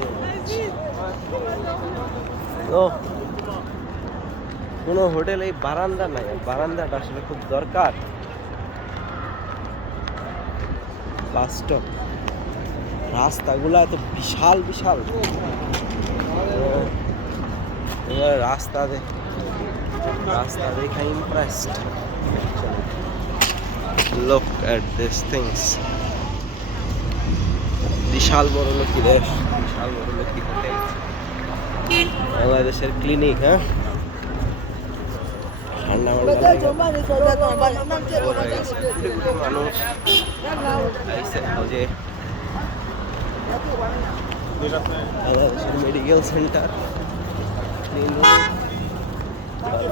তো কোনো হোটেলে এই বারান্দা নাই বারান্দাটা আসলে খুব দরকার বাস স্টপ রাস্তাগুলো এত বিশাল বিশাল রাস্তা দেখে impressed look at these things বিশাল বড় লোকি দেশ বিশাল বড় লোকি হোটেল বাংলাদেশের ক্লিনিক হ্যাঁ ঠান্ডা মানুষ হজে বাংলাদেশের মেডিকেল সেন্টার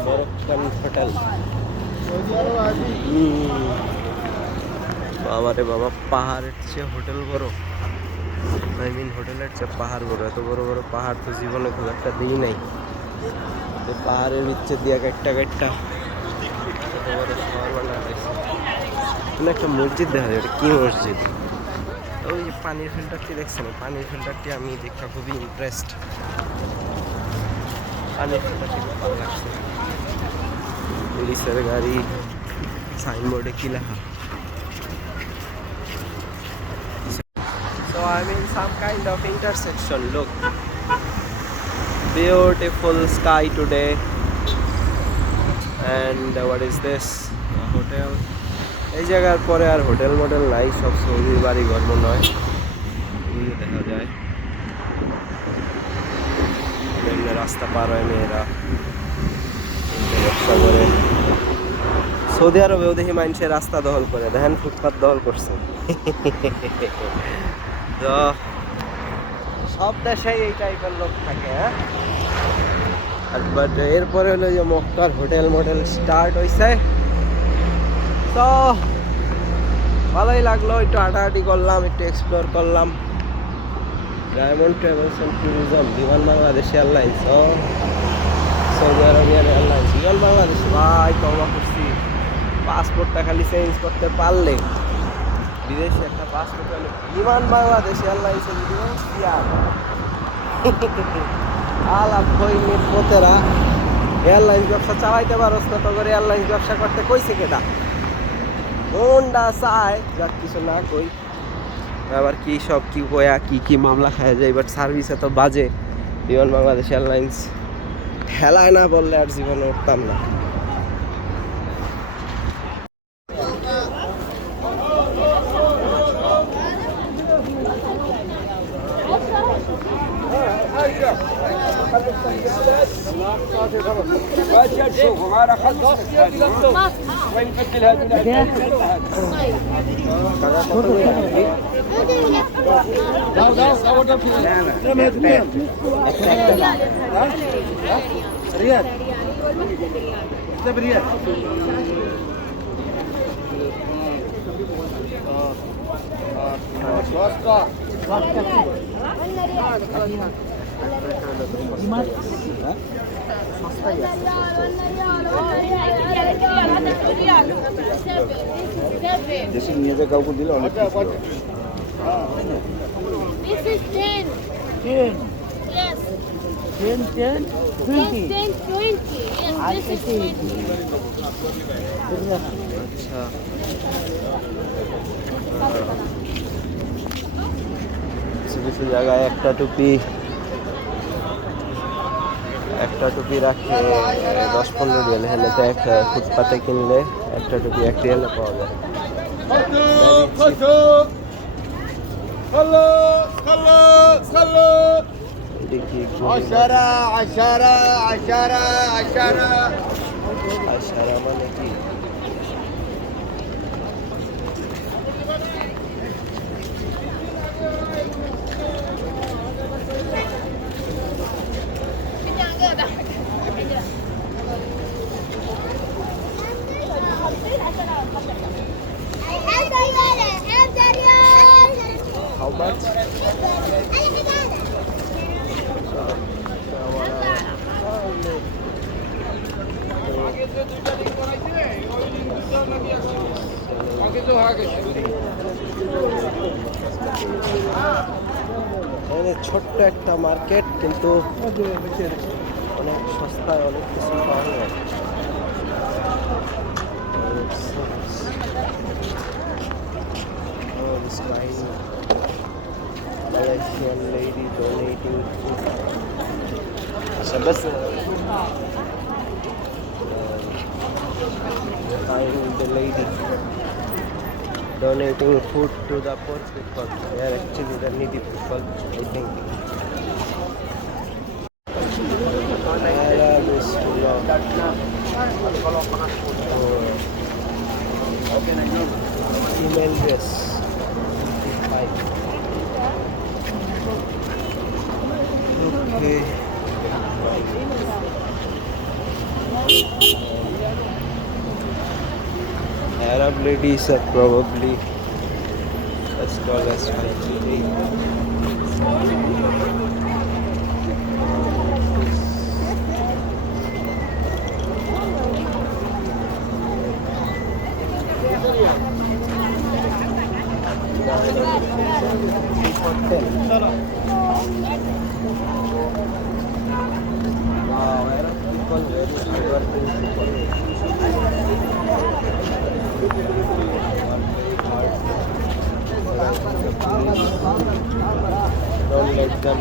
মরক্কান হোটেল বাবারে বাবা পাহাড়ের চেয়ে হোটেল বড় আই মিন হোটেলের চেয়ে পাহাড় বড় এত বড় বড় পাহাড় তো জীবনে খুব একটা দিই নাই তো পাহাড়ের নিচে দিয়ে একটা এত বড় শহর বানা হয়েছে একটা মসজিদ দেখা যায় এটা কি মসজিদ ওই যে পানির ফিল্টারটি দেখছেন পানির ফিল্টারটি আমি দেখা খুবই ইমপ্রেসড পানির ফিল্টারটি খুব ভালো লাগছে পুলিশের গাড়ি সাইনবোর্ডে কি লেখা So I'm in some kind of intersection. Look, beautiful sky today. And what is this? A hotel. এই জায়গার পরে আর হোটেল মডেল নাই সব সৌদির বাড়ি ঘর মনে হয় দেখা যায় এমনি রাস্তা পার হয় মেয়েরা ব্যবসা করে সৌদি আরবেও দেখি মানুষের রাস্তা দখল করে দেখেন ফুটপাত দখল করছে তো সব দেশেই এই টাইপের লোক থাকে হ্যাঁ আর বাট এরপরে হলো যে মক্কার হোটেল মডেল স্টার্ট হয়েছে তো ভালোই লাগলো, একটু হাঁটাহাঁটি করলাম, একটু এক্সপ্লোর করলাম। ডায়মন্ড ট্রাভেলস অ্যান্ড ট্যুরিজম, বিমান বাংলাদেশ এয়ারলাইন্স ও সৌদি আরবিয়ান এয়ারলাইন্স। বিমান বাংলাদেশ ভাই তওবা করছি, পাসপোর্টটা খালি চেঞ্জ করতে পারলে বিদেশে একটা পাসপোর্ট হলে বিমান বাংলাদেশ এয়ারলাইন্সে যদি আলাপ হইনির পথেরা এয়ারলাইন্স ব্যবসা চালাইতে পারস না, তো করে এয়ারলাইন্স ব্যবসা করতে কইছে কেটা? কোনটা চায় যার কিছু না কই, আবার কি সব কি কয়া কি মামলা খাওয়া যায়, বাট সার্ভিস এত বাজে। বিমান বাংলাদেশ এয়ারলাইন্স হেলায় না বললে আর জীবনে উঠতাম না। দেশে নিয়ে যা কাউকে দিলে অনেক This is 10. 10, Yes. 10, 10, 20. 10, 20. Yes, this is 20. আচ্ছা, কিছু কিছু জায়গায় একটা টুপি রাখে 10-15 রিয়াল, হেলে তো এক ফুটপাতে কিনলে একটা টুপি 1 রিয়ালে পাওয়া যায়। দেখি আশারা আশারা আশারা আশারা আশারা মানে কি? How much? ছোট্ট একটা মার্কেট, কিন্তু অনেক সস্তায় অনেক কিছু পাওয়া যায়। This line, Malaysian lady donating food. Find the lady donating food to the poor people. They are actually the needy people, I think. Arab is full of female dress. 55. Okay. Arab ladies are probably as tall as 5 feet. Wow, Arab people very hardworking people. Don't let them.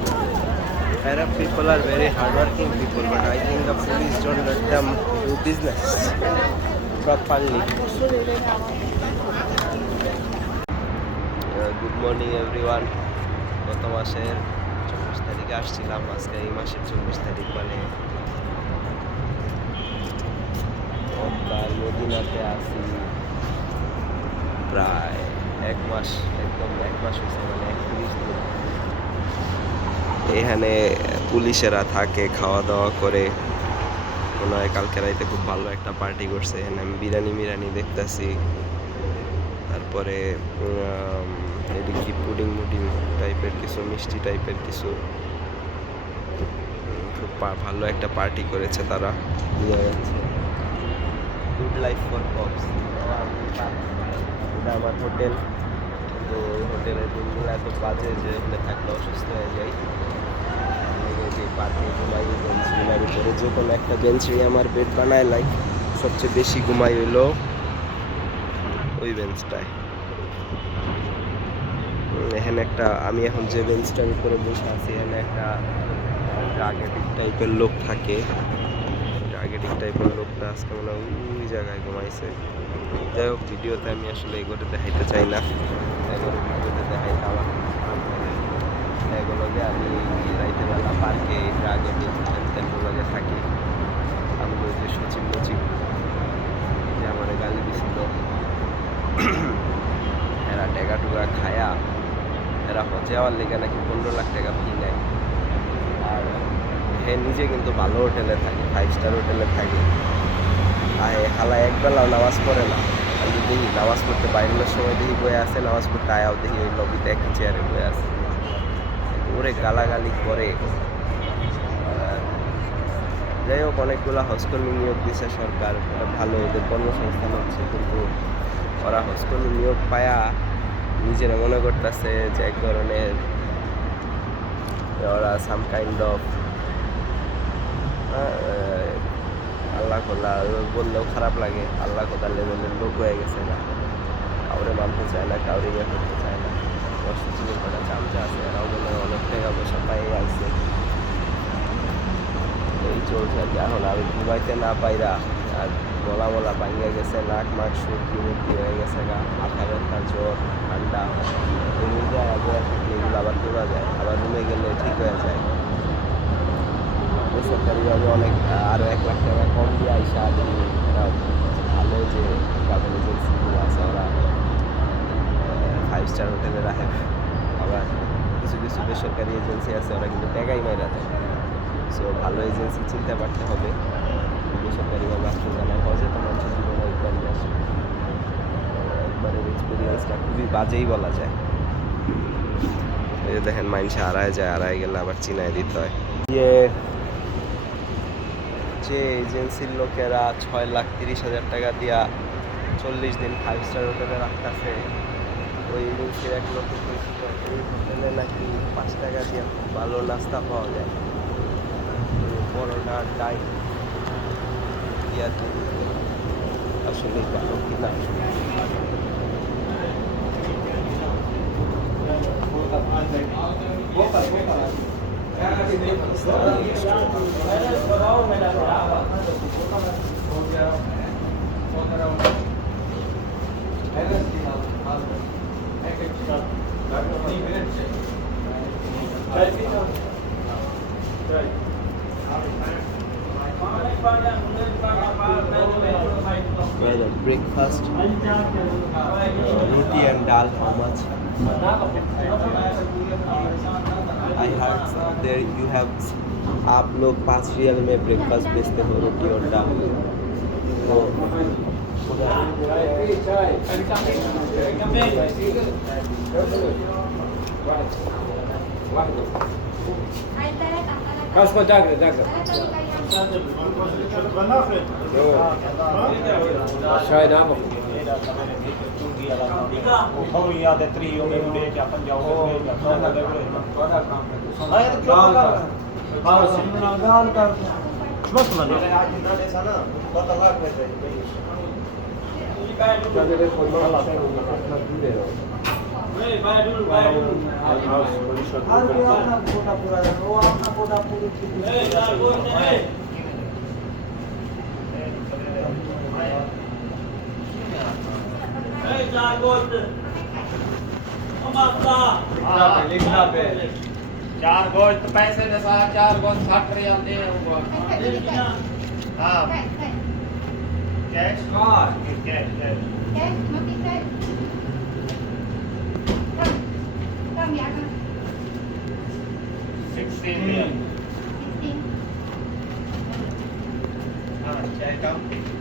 Arab people are very hardworking people, but I think the police don't let them do business properly. Good morning everyone. গত মাসের 24 তারিখে আসছিলাম, আজকে এই মাসের 24 তারিখ, মানে মদিনাতে আসি প্রায় 1 মাস, একদম 1 মাস হয়েছে, মানে 31 দিন। এখানে পুলিশেরা থাকে, খাওয়া দাওয়া করে। মনে হয় কালকে রাইতে খুব ভালো একটা পার্টি করছে। এখানে আমি বিরিয়ানি দেখতেছি, তারপর তারপরে এদিকে পুডিং মুডিং টাইপের কিছু, মিষ্টি টাইপের কিছু। খুব ভালো একটা পার্টি করেছে তারা, বোঝা যাচ্ছে। Good life for pops. এটা আমার হোটেল, তো হোটেলের রুমগুলো এত বাজে যে এখানে থাকলে অসুস্থ হয়ে যাই। যে পার্কে ঘুমাই বেঞ্চগুলোর উপরে, যে কোনো একটা বেঞ্চই আমার বেড বানায়। লাইক সবচেয়ে বেশি ঘুমাই হইলো ওই বেঞ্চটায়। এখানে একটা, আমি এখন যে বেঞ্চটার উপরে বসে আছি, এখানে একটা ড্রাগেটিক টাইপের লোক থাকে। ড্রাগেটিক টাইপের লোকটা আজকে মনে হয় ওই জায়গায় ঘুমাইছে। যাই হোক, ভিডিওতে আমি আসলে এগুলো দেখাইতে চাই না, এগুলো ভিডিওতে দেখাইতে আমার এগুলো যে আমি রাইতের বেলা পার্কে ড্রাগেটিক তেলগুলোকে থাকি। আমি ওই যে সচিব মুচিব যে আমার গালি দিছিল, এরা টেকা টুকা খায়া এরা হচ্ছে আমার লেগে নাকি 15 লাখ টাকা ফি নেয়। আর হ্যাঁ, নিজে কিন্তু ভালো হোটেলে থাকে, 5 স্টার হোটেলে থাকে। আর হালা একবেলাও নামাজ পড়ে না। আমি দেখি নামাজ পড়তে বাইরের সময় দেখি বয়ে আসে, নামাজ পড়তে আয়াও দেখি ওই লবিতে একটা চেয়ারে বয়ে আসে, ওরে গালাগালি করে। যাই হোক, অনেকগুলো হজকর্মী নিয়োগ দিচ্ছে সরকার, ভালো, ওদের কর্মসংস্থান হচ্ছে। কিন্তু ওরা হজকর্মী নিয়োগ পায়া নিজেরা মনে করতেছে যে এক ধরনের ওরা সাম কাইন্ড অফ আল্লাহ খোলা, বললেও খারাপ লাগে, আল্লাহ খোদার লেভেলের লোক হয়ে গেছে না। কাউরে মানতে চায় না, কাউরে ইয়ে করতে চায় না। অসুচির কটা চামচা আছে, এরাও বলে অনেক টাকা পয়সা পাই আসছে। এই চলছে আর কি। এখন আমি ঘুমাইতে না পাইরা আর গলা মলা ভাঙিয়ে গেছে, নাক মাক সর্দি মুক্তি হয়ে গেছে গা, মাথা ব্যথা, জ্বর, ঠান্ডা, এগুলো আবার তোলা যায়, আবার রুমে গেলে ঠিক হয়ে যায়। বেসরকারিভাবে অনেক আরও 1 লাখ টাকা কম দিয়ে আইসা ভালো যে ট্রাভেল এজেন্সিগুলো আছে, ওরা 5 স্টার হোটেলে রাখে। আবার কিছু কিছু বেসরকারি এজেন্সি আছে, ওরা কিন্তু টাকাই মাইরা দেয়। সো ভালো এজেন্সি চিনতে পারতে হবে। বেসরকারিভাবে আসতে জানায় হজে তো মানুষের জীবনে একবারই আসে, একবারের এক্সপিরিয়েন্সটা খুবই বাজেই বলা যায়। এই যে দেখেন, মানুষে হারায় যায়, হারায় গেলে আবার চিনায় দিতে হয়। যে এজেন্সির লোকেরা 6,30,000 টাকা দিয়া 40 দিন 5 স্টার হোটেলে রাখতেছে, ওই এজেন্সির 1 লক্ষ ওই হোটেলে নাকি 5 টাকা দিয়ে খুব ভালো নাস্তা পাওয়া যায়, পরোটা, ডাই ইয়াতে। আসলে ভালো কিনা breakfast, roti and dal, how much? I heard there you have, आप लोग 5 रियल में ब्रेकफास्ट बेचते हो, रोटी और दाल। तो Kaçma dagre. Şahit abi. चार गोश्त पैसे के साथ 4 गोश्त 60 रियाल दे हाँ cash cash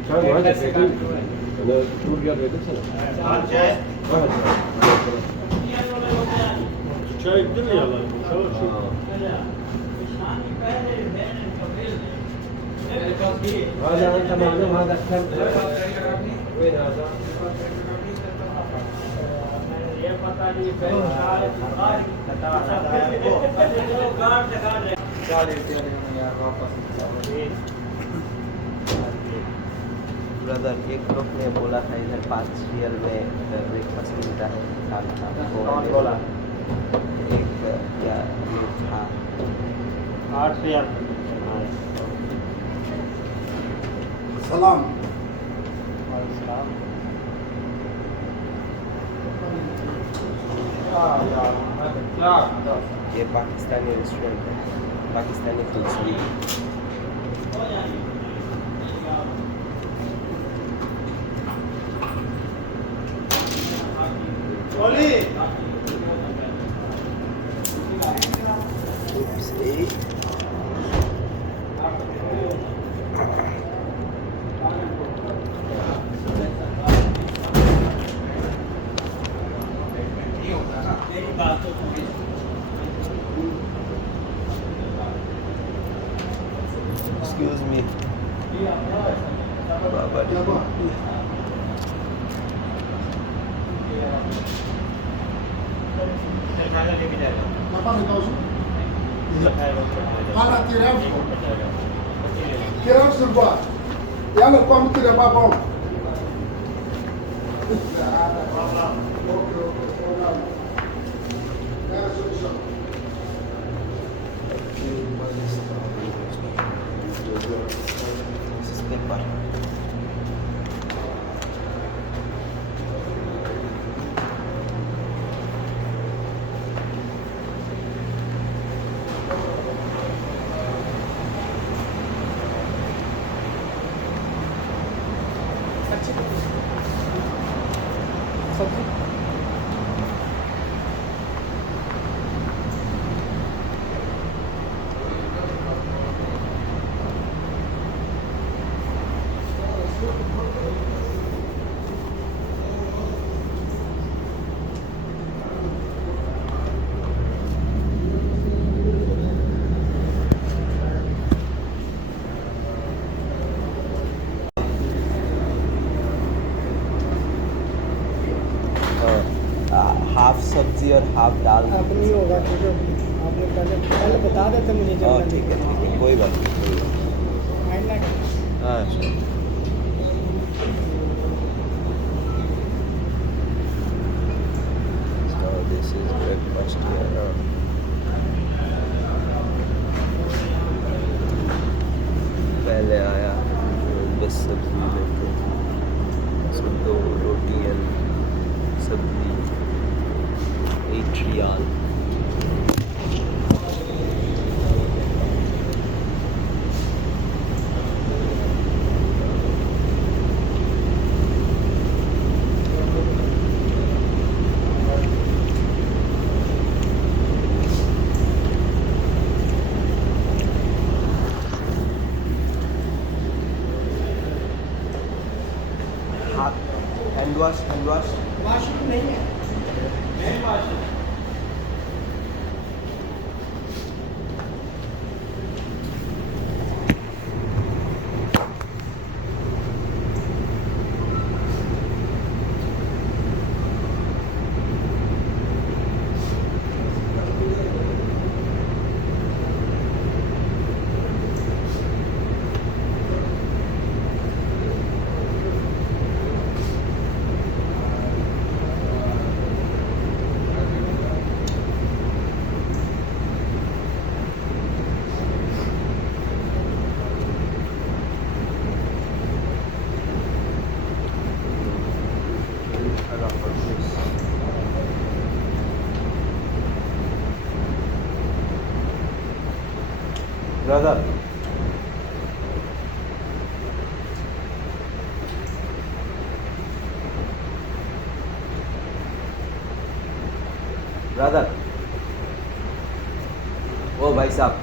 Sen var ya, 2 riyal verdin sana. चाय شايف الدنيا والله هذا انت معلوم هذا كم وين هذا؟ ब्रदर एक लोग ने बोला था इधर 5 रियल में ब्रेकफास्ट मिलता है खाना कौन बोला एक क्या लोग था 8 रियाल सलाम ये पाकिस्तानी रेस्टोरेंट है Pakistani food Excuse me. Baba. Para tiramos o bar. E ela come tudo é babão. Half सब्जी और हाफ दाल अब नहीं होगा क्योंकि आपने पहले बता देते मुझे जब ठीक है कोई बात नहीं हाँ So this is breakfast here. पहले आया बस सब्जी लेके उसमें 2 रोटी और सब्जी 8 रियाल हैंड वॉश वाशरूम नहीं है ब्रदर ब्रदर ओ भाई साहब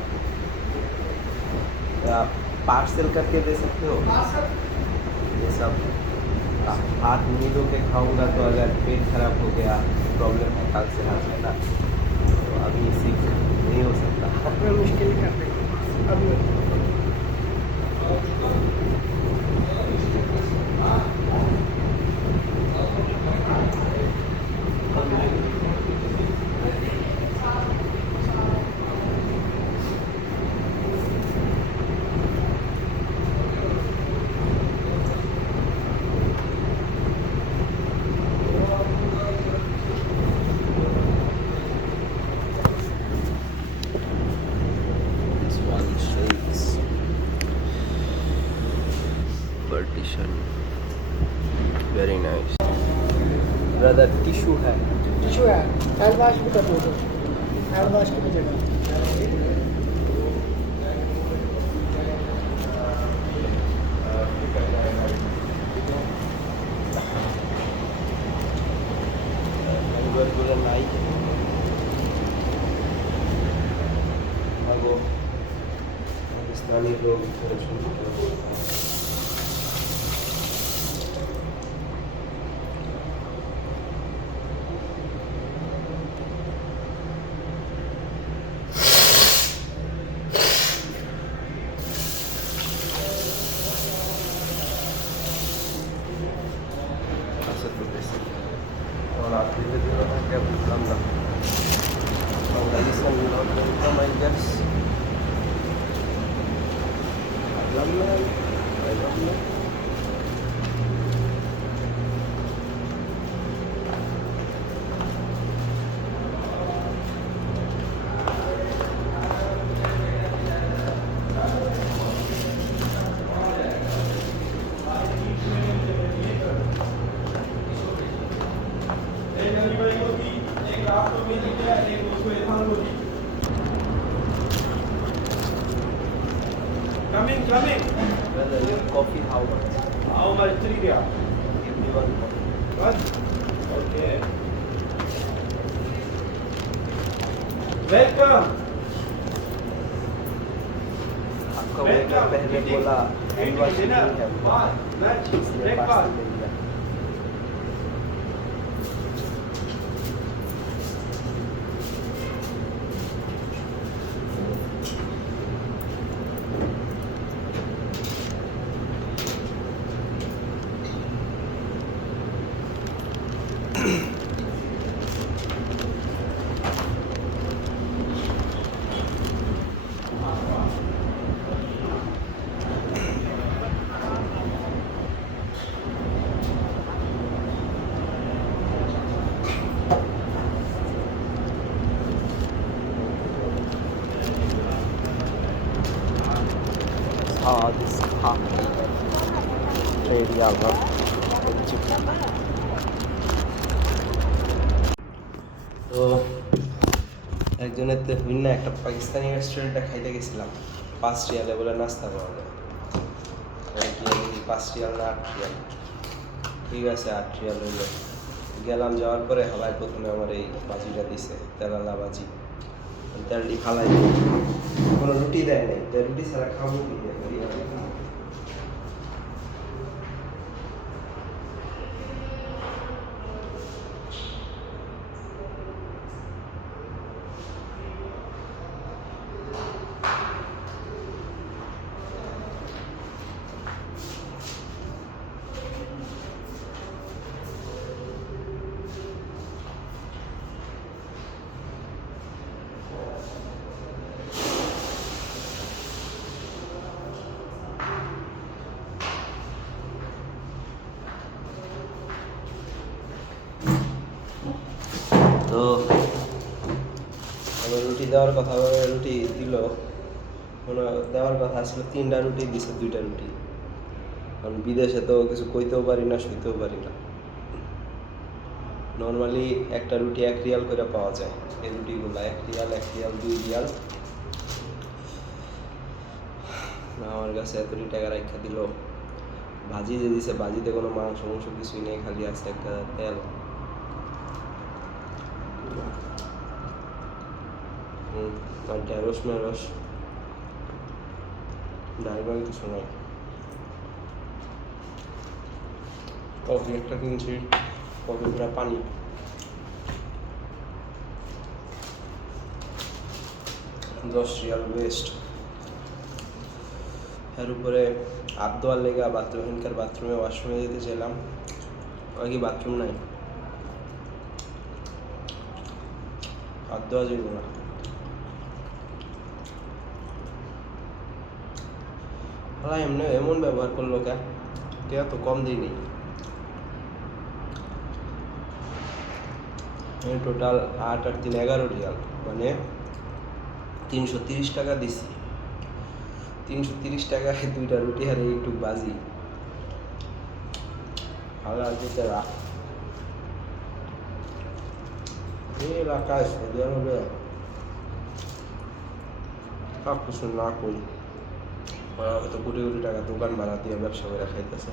पार्सल करके दे सकते हो ये सब हाथ नहीं धो के खाऊंगा तो अगर पेट खराब हो गया प्रॉब्लम है कल से हाथ है ना, तो अभी सीख नहीं हो सकता। अपना मुश्किल कर देंगे अभी। This one shakes. Partition. Very nice. Brother, tissue है. टिशू है, हैंड वॉश भी कर दो, हैंड वॉश की भी जगह। Burger like. Hago. Pakistani लोग थोड़े छोटे और आप धीरे धीरे ना क्या बुझलाम ना बांग्लादेश में लोग welcome I guess Coming, coming. Brother, your coffee how much? How much? 3 riyal. Give me one coffee. What? Okay. Welcome. आपका वेटर पहले बोला हैंड वॉश नहीं है Lunch, इसलिए breakfast. पास्ता ले लिया। This coffee. 3 riyal, no? তো একজনের তো হইন না একটা পাকিস্তানি রেস্টুরেন্টে খাইতে গেছিলাম 5 রিয়ালে বলে নাস্তা পাওয়া যায়। কি 5 রিয়াল না 8 রিয়াল, ঠিক আছে 8 রিয়াল হইলো। গেলাম, যাওয়ার পরে হালাই প্রথমে আমার এই বাজিটা দিছে, তেলালা বাজি। তেলটি ফালাই কোনো রুটি দেয় নাই, তো রুটি ছাড়া খাবো কি? তো আমার রুটি দেওয়ার কথা, রুটি দিল, দেওয়ার কথা ছিল 3টা রুটি, দিছে 2টা রুটি। কারণ বিদেশে তো কিছু কইতেও পারি না, শুইতেও পারি না। নর্মালি একটা রুটি 1 রিয়াল করে পাওয়া যায়, এই রুটিগুলো 1 রিয়াল 2 রিয়াল। আমার কাছে এতটি টাকা রাখা দিল। ভাজি যে দিছে, ভাজিতে কোনো মাংস কিছুই নেই, খালি আছে একটা তেল। আর ঢেঁড়স মেরস ডাল কিছু নাই। কফি একটা কিনছি, কফি পুরা পানি। $10 ওয়েস্ট। এর উপরে হাত ধোয়ার লেগা বাথরুমে ওয়াশরুমে যেতে চাইলাম, কি বাথরুম নাই, হাত ধোয়া যাইব না। এমনি এমন ব্যবহার করলো কে, টিয়া তো কম দিই নেই। টোটাল 8 আর 3 11 রিয়াল, মানে 330 টাকা দিছি। 330 টাকায় 2টা রুটি আর একটু বাজি। ভালো আছে তারা এই এলাকায় সৌদি আরবে সব কিছু না করি, ওরা হয়তো কোটি কোটি টাকা দোকান ভাড়া দিয়ে ব্যবসা করে খাইতেছে।